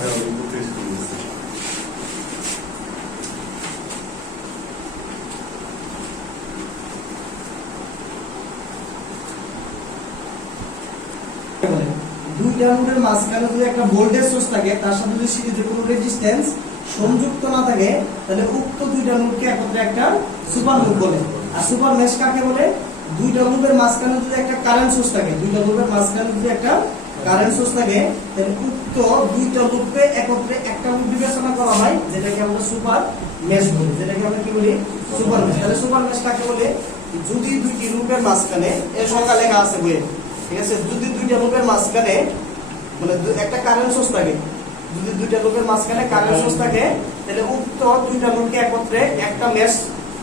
দুইটা নোডের মাঝখানে যদি একটা ভোল্টেজ সোর্স থাকে তার সাথে যদি সিরিজে কোনো রেজিস্ট্যান্স সংযুক্ত না থাকে তাহলে উক্ত দুইটা নোডকে একত্রে একটা সুপার লুপ বলে। আর সুপার মেশ কাকে বলে? দুইটা লুপের মাঝখানে যদি একটা কারেন্ট সোর্স থাকে, দুইটা লুপের মাঝখানে যদি একটা কারেন্ট সোর্স থাকে তাহলে উক্ত দুইটা লুপকে একত্রে একটা লুপ বিবেচনা করা হয় যেটাকে আমরা সুপার মেশ বলি। যেটাকে আমরা কি বলি? Super mesh. তাহলে সুপার মেশ কাকে বলে? যদি দুইটি লুপের মাঝখানে এর সংখ্যা লেখা আছে বইয়ে, ঠিক আছে, যদি দুইটা লুপের মাঝখানে মানে একটা কারেন্ট সোর্স থাকে, যদি দুইটা লুপের মাঝখানে কারেন্ট সোর্স থাকে তাহলে উক্ত দুইটা লুপকে একত্রে একটা মেশ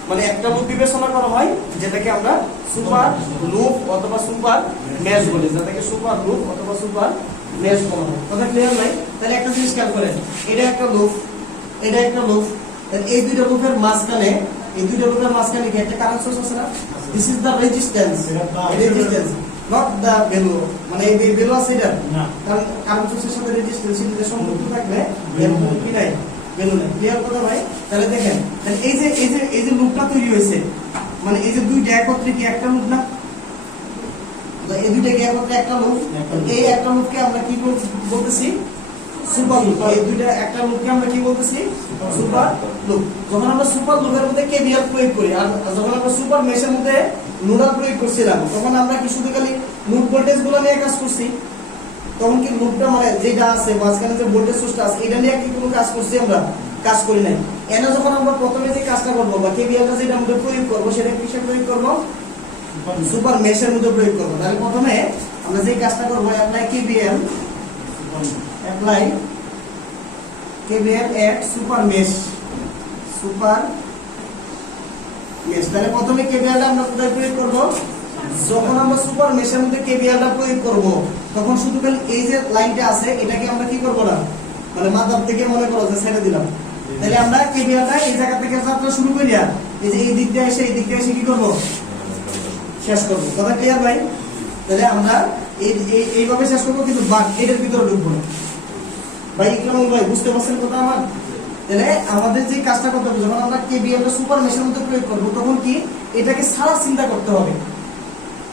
মানে একটা লুপ বিবেচনা করা হয় যেটাকে আমরা সুপার লুপ অথবা সুপার মেশ বলি। যেটাকে সুপার লুপ অথবা সুপার মেশ বলা হয়। কথা ক্লিয়ার নাই? তাহলে একটা জিনিস খেয়াল করেন, এটা একটা লুপ, এটা একটা লুপ, এই দুইটা লুপের মাঝখানে কি একটা কারেন্ট সোর্স আছে না? This is the resistance, resistance not the value, মানে এই ভ্যালু আছে এটা না, কারণ কারেন্ট সোর্সের সাথে রেজিস্ট্যান্স সিরিজে সংযুক্ত থাকলে ভ্যালু কি নাই? ভ্যালু নাই। ক্লিয়ার কথা ভাই? তাহলে দেখেন, তাহলে এই যে লুপটা তৈরি হয়েছে মানে এই যে দুইটা একত্রে কি একটা লুপ না? এই দুইটাকে একত্রে একটা লুপ, এই একটা লুপকে আমরা কি বলতেছি? Super loop. এই দুইটা একটা লুপকে আমরা কি বলতেছি? Super loop. যখন আমরা সুপার লুপের মধ্যে কেভিএল প্রয়োগ করি আর যখন আমরা সুপার মেশের মধ্যে নোডাল প্রয়োগ করছিলাম তখন আমরা কি শুধু খালি নোড ভোল্টেজ গুলো নিয়ে কাজ করছি? তখন কি লুপটা মানে যেটা আছে মাঝখানে যে ভোল্টেজ সোর্সটা আছে এটা নিয়ে কি কোনো কাজ করছি? আমরা কাজ করি নাই। এনে যখন আমরা প্রথমে যে কাজটা করব বা কেভিএলটা যেটা আমরা প্রয়োগ করব সেটা কিসে প্রয়োগ করব? সুপার মেশের মধ্যে প্রয়োগ করব। তাহলে প্রথমে আমরা যে কাজটা করব অ্যাপ্লাই কেভিএল, অ্যাপ্লাই কেভিএল এট সুপার মেশ, সুপার মেশ। তাহলে প্রথমে কেভিএলটা আমরা কোথায় প্রয়োগ করব? যখন আমরা সুপার মেশের মধ্যে কেভিএলটা প্রয়োগ করব তখন শুধু খালি এই যে লাইনটা আছে এটাকে আমরা কি করব না মানে মাথার থেকে মনে করো যে ছেড়ে দিলাম। তাহলে আমরা কেভিএলটা এই জায়গা থেকে যাত্রা শুরু করি আর এই যে এই দিক দিয়ে এসে কি করব? শেষ করব। কথা ক্লিয়ার ভাই? তাহলে আমরা এইভাবে শেষ করব কিন্তু বাট এটার ভিতরে ঢুকবো না ভাই। ইকরামুল ভাই বুঝতে পারছেন কথা আমার? তাহলে আমাদের যে কাজটা করতে হবে যখন আমরা কেভিএলটা সুপার মেশের মধ্যে প্রয়োগ করব তখন কি এটাকে সারা চিন্তা করতে হবে,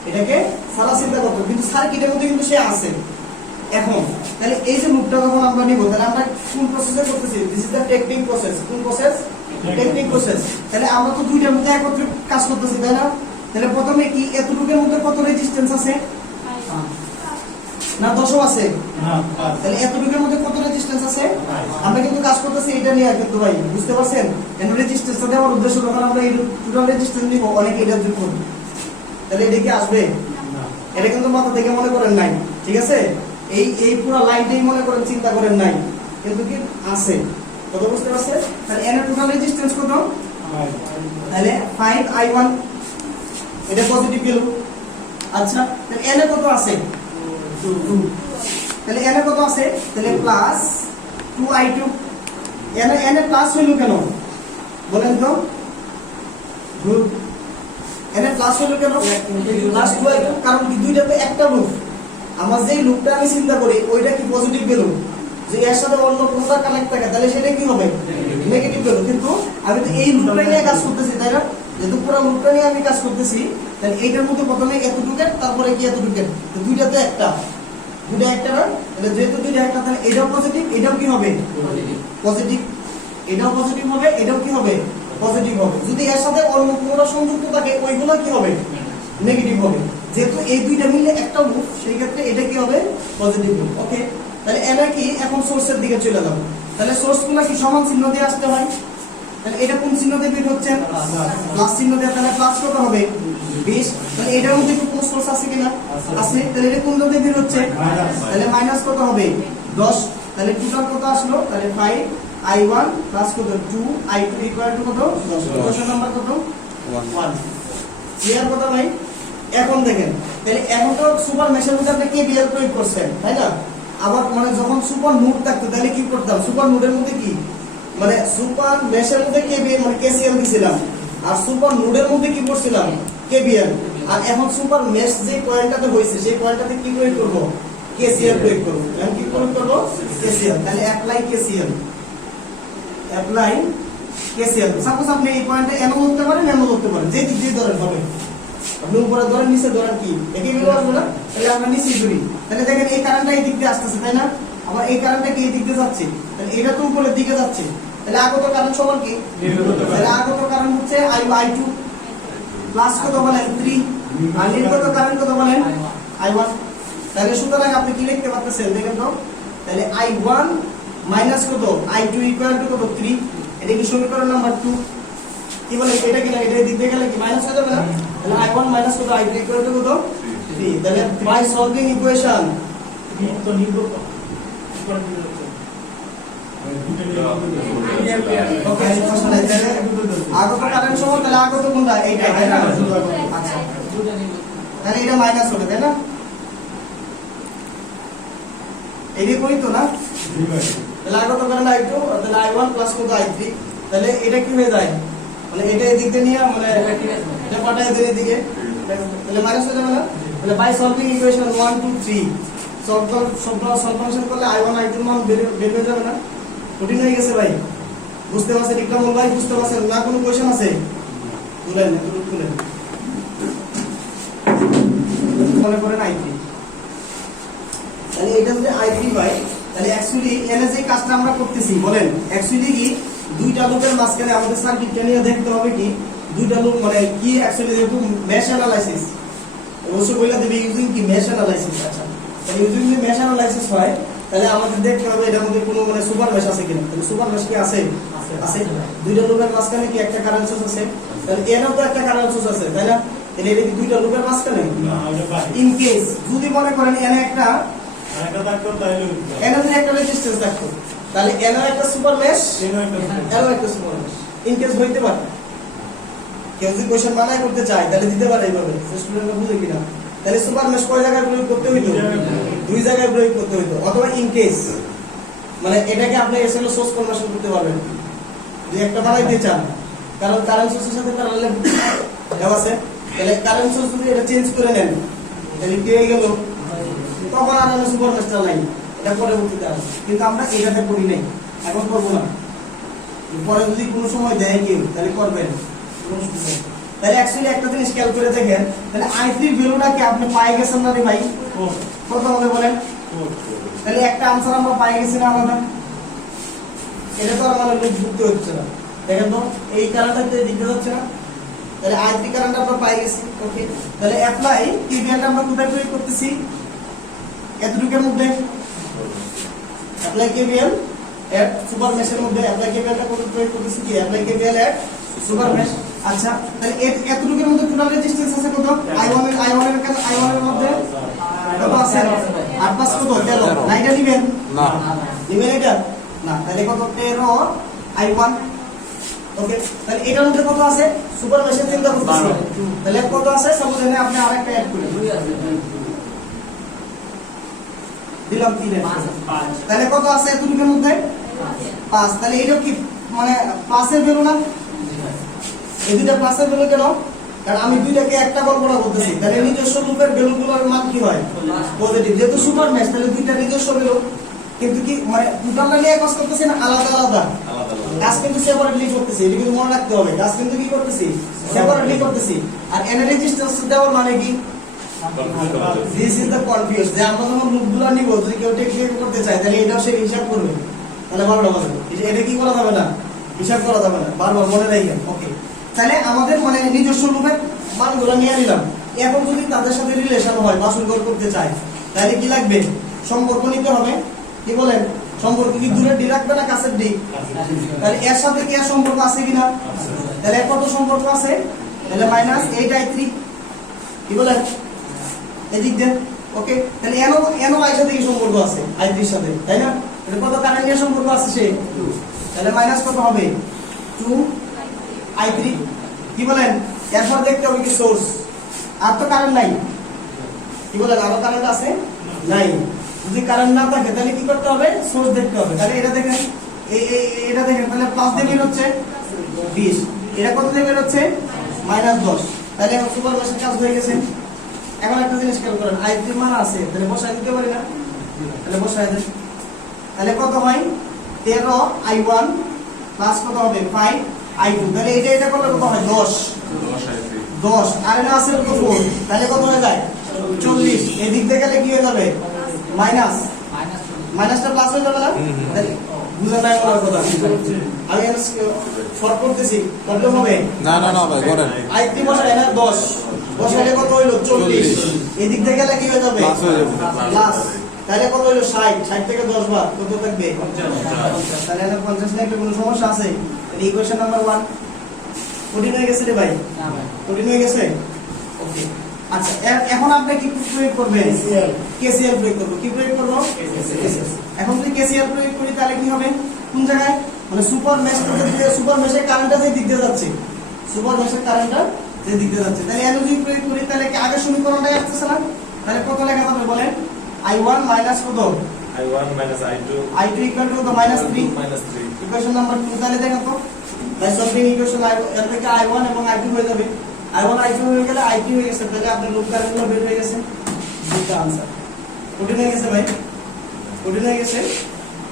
এটাকে সারা চিন্তা করতে হবে, কিন্তু সার্কিটের মধ্যে কিন্তু সে আছে এখন। তাহলে এই যে লুপটা যখন আমরা নিব তাহলে আমরা কোন প্রসেসে করতেছি? This is the technique process. কোন প্রসেস? Technique process. তাহলে আমরা তো দুইটার মধ্যে একত্রে কাজ করতেছি তাই না? তাহলে প্রথমে কি এতটুকুর মধ্যে কত রেজিস্ট্যান্স আছে? না 10 আছে? তাহলে এতটুকুর মধ্যে কত রেজিস্ট্যান্স আছে? আমরা কিন্তু কাজ করতেছি এটা নিয়ে কিন্তু ভাই বুঝতে পারছেন? এর রেজিস্ট্যান্সটা দেওয়ার উদ্দেশ্য যখন আমরা এই টোটাল রেজিস্ট্যান্স নিব অনেক এটা যোগ করব তাহলে এটা কি আসবে? এটা কিন্তু মাথা থেকে মনে করেন নাই, ঠিক আছে? এই পুরো লাইনটাই মনে করেন চিন্তা করেন নাই কিন্তু কি আছে। কত বুঝতে পারছেন? তাহলে এর টোটাল রেজিস্ট্যান্স কত? তাহলে 5i1 এটা পজিটিভ ভ্যালু। আচ্ছা তাহলে এনে কত আছে? 2। তাহলে এনে কত আছে? তাহলে প্লাস 2i2। এনে প্লাস হইলো কেন বলেন তো? গুড। এনে প্লাস হইলো কেন? প্লাস 2i2 কারণ কি দুইটা তো একটা লুপ। আমার যেই লুপটা আমি চিন্তা করি ওইটা কি পজিটিভ ভ্যালু, যে এর সাথে অন্য কোনটা কানেক্ট থাকে তাহলে সেটা কি হবে? Negative value. কিন্তু আমি তো এই লুপটা নিয়ে কাজ করতেছি তাই না? যেহেতু পুরো লুপটা নিয়ে আমি কাজ করতেছি তাহলে এইটার মধ্যে প্রথমে এতটুকু তারপরে কি এতটুকু, তো দুইটা তো একটা, দুইটা একটা না? তাহলে যেহেতু দুইটা একটা তাহলে এটাও পজিটিভ এটাও কি হবে? পজিটিভ। এটাও পজিটিভ হবে এটাও কি হবে? পজিটিভ হবে। যদি এর সাথে অন্য কোনটা সংযুক্ত থাকে ওইগুলো কি হবে? নেগেটিভ হবে। যেহেতু এই দুইটা মিলে একটা লুপ সেই ক্ষেত্রে এটা কি হবে? Positive loop. ওকে তাহলে এরা কি এখন সোর্সের দিকে চলে যাব। তাহলে সোর্সগুলো কি সমান চিহ্ন দিয়ে আসতে হয়। তাহলে এটা কোন চিহ্ন দিয়ে বের হচ্ছে? প্লাস চিহ্ন দিয়ে। তাহলে প্লাস কত হবে? 20। তাহলে এটার মধ্যে একটু সোর্স আছে কিনা? আছে। তাহলে এটা কোন দিয়ে বের হচ্ছে? তাহলে মাইনাস কত হবে? 10। তাহলে টোটাল কত আসলো? তাহলে 5i1 প্লাস কত 2i2 ইকুয়াল টু কত? 10। কোশ্চেন নাম্বার কত? 1। ক্লিয়ার কথা ভাই? এখন দেখেন তাহলে এখন তো সুপার মেশের মধ্যে আপনি কেভিএল প্রয়োগ করছেন তাই না? আবার মানে যখন সুপার নোড থাকতো তাহলে কি করতাম? সুপার নোডের মধ্যে কি মানে সুপার মেশের মধ্যে কেভিএল মানে কেসিএল দিছিলাম আর সুপার নোডের মধ্যে কি করছিলাম? কেভিএল। আর এখন সুপার মেশ যে পয়েন্টটাতে হইছে সেই পয়েন্টটাতে কি প্রয়োগ করব? কেসিএল প্রয়োগ করব। এখন কি প্রয়োগ করব? কেসিএল। তাহলে apply KCL, apply KCL. Suppose আপনি এই পয়েন্টে এমন করতে পারেন এমন করতে পারেন যে দিক দিয়ে ধরেন হবে। আপনি উপরে ধরেন নিচে ধরেন কি একই ভ্যালু আসবে না? তাহলে আমরা নিচে ধরি, তাহলে দেখেন এই কারেন্টটা এই দিক দিয়ে আসতেছে তাই না, আবার এই কারেন্টটা কি এই দিক দিয়ে যাচ্ছে, তাহলে এটা তো উপরের দিকে যাচ্ছে, তাহলে আগত কারেন্ট সমান কি, তাহলে আগত কারেন্ট হচ্ছে I2 প্লাস কত বলেন 3 আর নির্গত কারেন্ট কত বলেন I1। তাহলে সুতরাং আপনি কি লিখতে পারতেছেন দেখেন তো, তাহলে I1 মাইনাস কত I2 ইকুয়াল টু কত 3, এটা কি সমীকরণ নাম্বার 2, কি বলে এটা কি না, এটা দিক দিয়ে গেলে কি মাইনাস হয়ে যাবে না, তাহলে I1 মাইনাস কত I2 ইকুয়াল টু কত 3, তাহলে বাই সলভিং ইকুয়েশন তো নির্গত ওকে আগত কারেন্ট সমান, তাহলে আগত কোনটা এইটা তাই না, আচ্ছা তাহলে এটা মাইনাস হবে তাই না, এই করি তো না, তাহলে আগত কারেন্ট I2 তাহলে I1 প্লাস কত I3, তাহলে এটা কি হয়ে যায়, মানে এটা এই দিক দিয়ে নিয়ে মানে এটা পাঠায় দেন এদিকে, তাহলে মাইনাস হয়ে যাবে না, তাহলে বাই সলভিং ইকুয়েশন 1 2 3 সলভ করলে I1 I2 এর মান বের হয়ে যাবে না, কঠিন হয়ে গেছে ভাই, বুঝতে পারছেন ইকরামুল ভাই, বুঝতে পারছেন না, কোনো কোশ্চেন আছে তুলেন তুলেন মনে করেন I3, তাহলে এটা যদি I3 হয়, তাহলে অ্যাকচুয়ালি এনে যে কাজটা আমরা করতেছি বলেন অ্যাকচুয়ালি কি দুইটা লুপের মাঝখানে আমাদের সার্কিটটা নিয়ে দেখতে হবে কি দুইটা লুপ মানে কি অ্যাকচুয়ালি যেহেতু মেশ অ্যানালাইসিস অবশ্যই বলে দেবে ইউজিং কি মেশ অ্যানালাইসিস, আচ্ছা তাহলে ইউজিং যদি মেশ অ্যানালাইসিস হয় তাহলে আমাদের দেখতে হবে এটার মধ্যে কোনো মানে সুপার মেশ আছে কিনা, তাহলে সুপার মেশ কি আছে, আছে দুইটা লুপের মাঝখানে কি একটা কারেন্ট সোর্স আছে, তাহলে এরও তো একটা কারেন্ট সোর্স আছে তাই না, তাহলে এটা কি দুইটা লুপের মাঝখানে, ইন কেস যদি মনে করেন এনে একটা এনে যদি একটা রেজিস্ট্যান্স থাকতো তাহলে এনে একটা সুপার মেশ এরও একটা সুপার মেশ, ইন কেস হইতে পারে, কেউ যদি কোশ্চেন বানাই করতে চায় তাহলে দিতে পারে এইভাবে, স্টুডেন্টরা বুঝে কিনা, তাহলে সুপার মেশ কয় জায়গায় প্রয়োগ করতে হইতো, দুই জায়গায় প্রয়োগ করতে হইতো, অথবা ইন কেস মানে এটাকে আপনি এসএল সোর্স কনভার্সন করতে পারবেন যদি একটা বানাইতে চান, কারণ কারেন্ট সোর্সের সাথে প্যারালালে দেওয়া আছে, তাহলে কারেন্ট সোর্স যদি এটা চেঞ্জ করে নেন তাহলে কি হয়ে গেল, তখন আর আমরা সুপার মেশটা নাই, এটা পরবর্তীতে আসবে, কিন্তু আমরা এটাতে করি নাই, এখন করবো না, পরে যদি কোনো সময় দেয় কেউ তাহলে করবেন, তাহলে অ্যাকচুয়ালি একটা জিনিস খেয়াল করে দেখেন, তাহলে I3 ভ্যালুটাকে আপনি পাই গেছেন না রে ভাই, কত হবে বলেন, তাহলে একটা আনসার আমরা পাই গেছি না আমাদের, এটা তো আর মানে লুপ যুক্ত হচ্ছে না, দেখেন তো এই কারেন্টটা দিতে যাচ্ছে না, তাহলে I3 কারেন্ট আমরা পাই গেছি, ওকে তাহলে অ্যাপ্লাই KVLটা আমরা কোথায় প্রয়োগ করতেছি, এতটুকুর মধ্যে অ্যাপ্লাই KVL এট সুপার মেশের মধ্যে, অ্যাপ্লাই KVLটা কোথায় প্রয়োগ করতেছি কি অ্যাপ্লাই KVL এট সুপার মেশ, আচ্ছা তাহলে এতটুকুর মধ্যে টোটাল রেজিস্ট্যান্স আছে কত, I1 এর মধ্যে কত আছে 8 5 কত 13, না এটা দিবেন না দিবেন এটা না, তাহলে কত 13 I1, ওকে তাহলে এটার মধ্যে কত আছে সুপার মেশের চিন্তা করতেছি, তাহলে কত আছে সাপোজ এখানে আপনি আরেকটা অ্যাড করেন দিলাম 3 তাহলে কত আছে এতটুকুর মধ্যে 5, তাহলে এটা কি মানে 5 এর ভ্যালু না, এই দুইটা 5 এর ভ্যালু কেন, কারণ আমি দুইটাকে একটা কল্পনা করতেছি, তাহলে নিজস্ব লুপের ভ্যালুগুলোর মান কি হয় পজিটিভ, যেহেতু সুপার মেশ তাহলে দুইটা নিজস্ব ভ্যালু, কিন্তু কি মানে টোটালটা নিয়ে কাজ করতেছি না আলাদা আলাদা কাজ কিন্তু সেপারেটলি করতেছি, এটা কিন্তু মনে রাখতে হবে, কাজ কিন্তু কি করতেছি সেপারেটলি করতেছি, আর এনার রেজিস্ট্যান্স দেওয়ার মানে কি দিস ইজ দ্য কনফিউজ, যে আমরা যখন লুপগুলো নিব যদি কেউ টেকনিক করতে চায় তাহলে এটাও সে হিসাব করবে, তাহলে ভালো হবে, এটা কি করা যাবে না, হিসাব করা যাবে না, বারবার মনে রাখবেন, ওকে তাহলে আমাদের মানে নিজস্ব লুপের মানগুলো নিয়ে নিলাম, এখন যদি তাদের সাথে রিলেশন হয় বাসুরঘর করতে চায় তাহলে কি লাগবে, সম্পর্ক নিতে হবে, কি বলেন সম্পর্ক কি দূরের ডি রাখবে না কাছের ডি, তাহলে এর সাথে কি এর সম্পর্ক আছে কিনা, তাহলে কত সম্পর্ক আছে, তাহলে -8I3, কি বলেন এদিক দেন, ওকে তাহলে এনো আই সাথে কি সম্পর্ক আছে I3 এর সাথে তাই না, তাহলে কত কারেন্ট এর সম্পর্ক আছে সে, তাহলে মাইনাস কত হবে 2I3, কি বলেন এরপর দেখতে হবে কি সোর্স, আর তো কারেন্ট নাই, কি বলেন আরো কারেন্ট আছে নাই, যদি কারেন্ট না থাকে তাহলে কি করতে হবে সোর্স দেখতে হবে, তাহলে এটা দেখেন এটা দেখেন তাহলে প্লাস দিয়ে বের হচ্ছে 20, এটা কত দিয়ে বের হচ্ছে -10, তাহলে এখন সুপার মেশের কাজ হয়ে গেছে, এখন একটা জিনিস খেয়াল করেন I3 মান আছে তাহলে বসায় দিতে পারি না, তাহলে বসায় দেন, তাহলে কত হয় 13I1 প্লাস কত হবে 5I2, তাহলে এটা করলে কত হয় 10 10 আর এনে আছে কত 4 তাহলে কত হয়ে যায় 40 এদিক দিয়ে গেলে কি হয়ে যাবে মাইনাস মাইনাসটা প্লাস হয়ে যাবে না তাহলে বুঝা নাই আমার কথা আমি শর্ট করতেছি প্রবলেম হবে না না না ভাই করেন আইটি বসায় না 10 বসালে কত হইলো 40 এদিক দিয়ে গেলে কি হয়ে যাবে প্লাস হয়ে যাবে প্লাস তাহলে কত হইলো 60 60 থেকে 10 বার কত থাকবে 50 তাহলে না 50 না একটা কোনো সমস্যা আছে তাহলে ইকুয়েশন নাম্বার 1 কঠিন হয়ে গেছে রে ভাই না ভাই কঠিন হয়ে গেছে ওকে আচ্ছা এখন আপনি কি প্রয়োগ করবেন কেসিএল প্রয়োগ করব কি প্রয়োগ করব KCL এখন যদি কেসিএল প্রয়োগ করি তাহলে কি হবে কোন জায়গায় মানে সুপার মেশ থেকে সুপার মেশের কারেন্টটা যে দিক দিয়ে যাচ্ছে সুপার মেশের কারেন্টটা যে দিক দিয়ে যাচ্ছে তাহলে এনার্জি প্রয়োগ করি তাহলে কি আগের সমীকরণটাই আসছে না তাহলে কত লেখা যাবে বলেন I1 মাইনাস কত I1 minus I2 I2 equal to কত মাইনাস 3 minus 3. ইকুয়েশন নাম্বার 2 তাহলে দেখো তো তাই সলভিং ইকুয়েশন এর থেকে I1 এবং I2 হয়ে যাবে I1 I2 হয়ে গেলে I3 হয়ে গেছে তাহলে আপনার লুপ কারেন্টগুলো বের হয়ে গেছে দুটো आंसर কঠিন হয়ে গেছে ভাই কঠিন হয়ে গেছে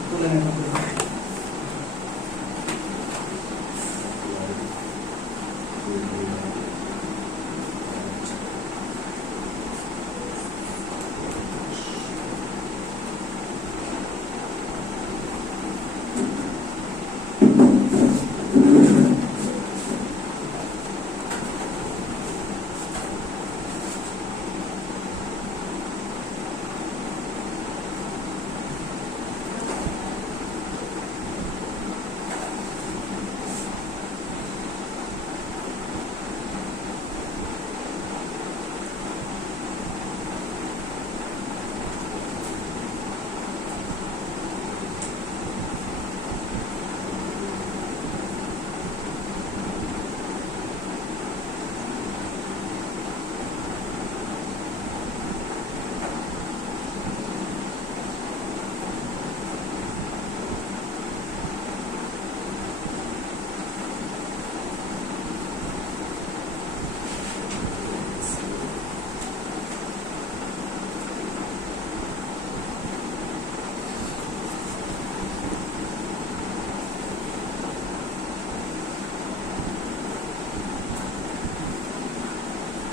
তুলে নেন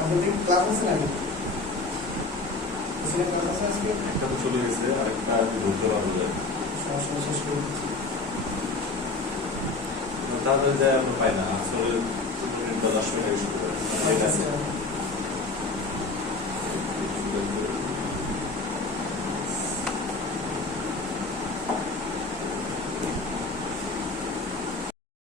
আপনাদের ক্লাস আছে নাকি এসে ক্লাস আছে আজকে একটা তো চলে গেছে আরেকটা ধরতে পারবো না সমস্যা শেষ করে তাহলে যায় আমরা পাই না আসলে 10 মিনিট আগে শুরু করে ঠিক আছে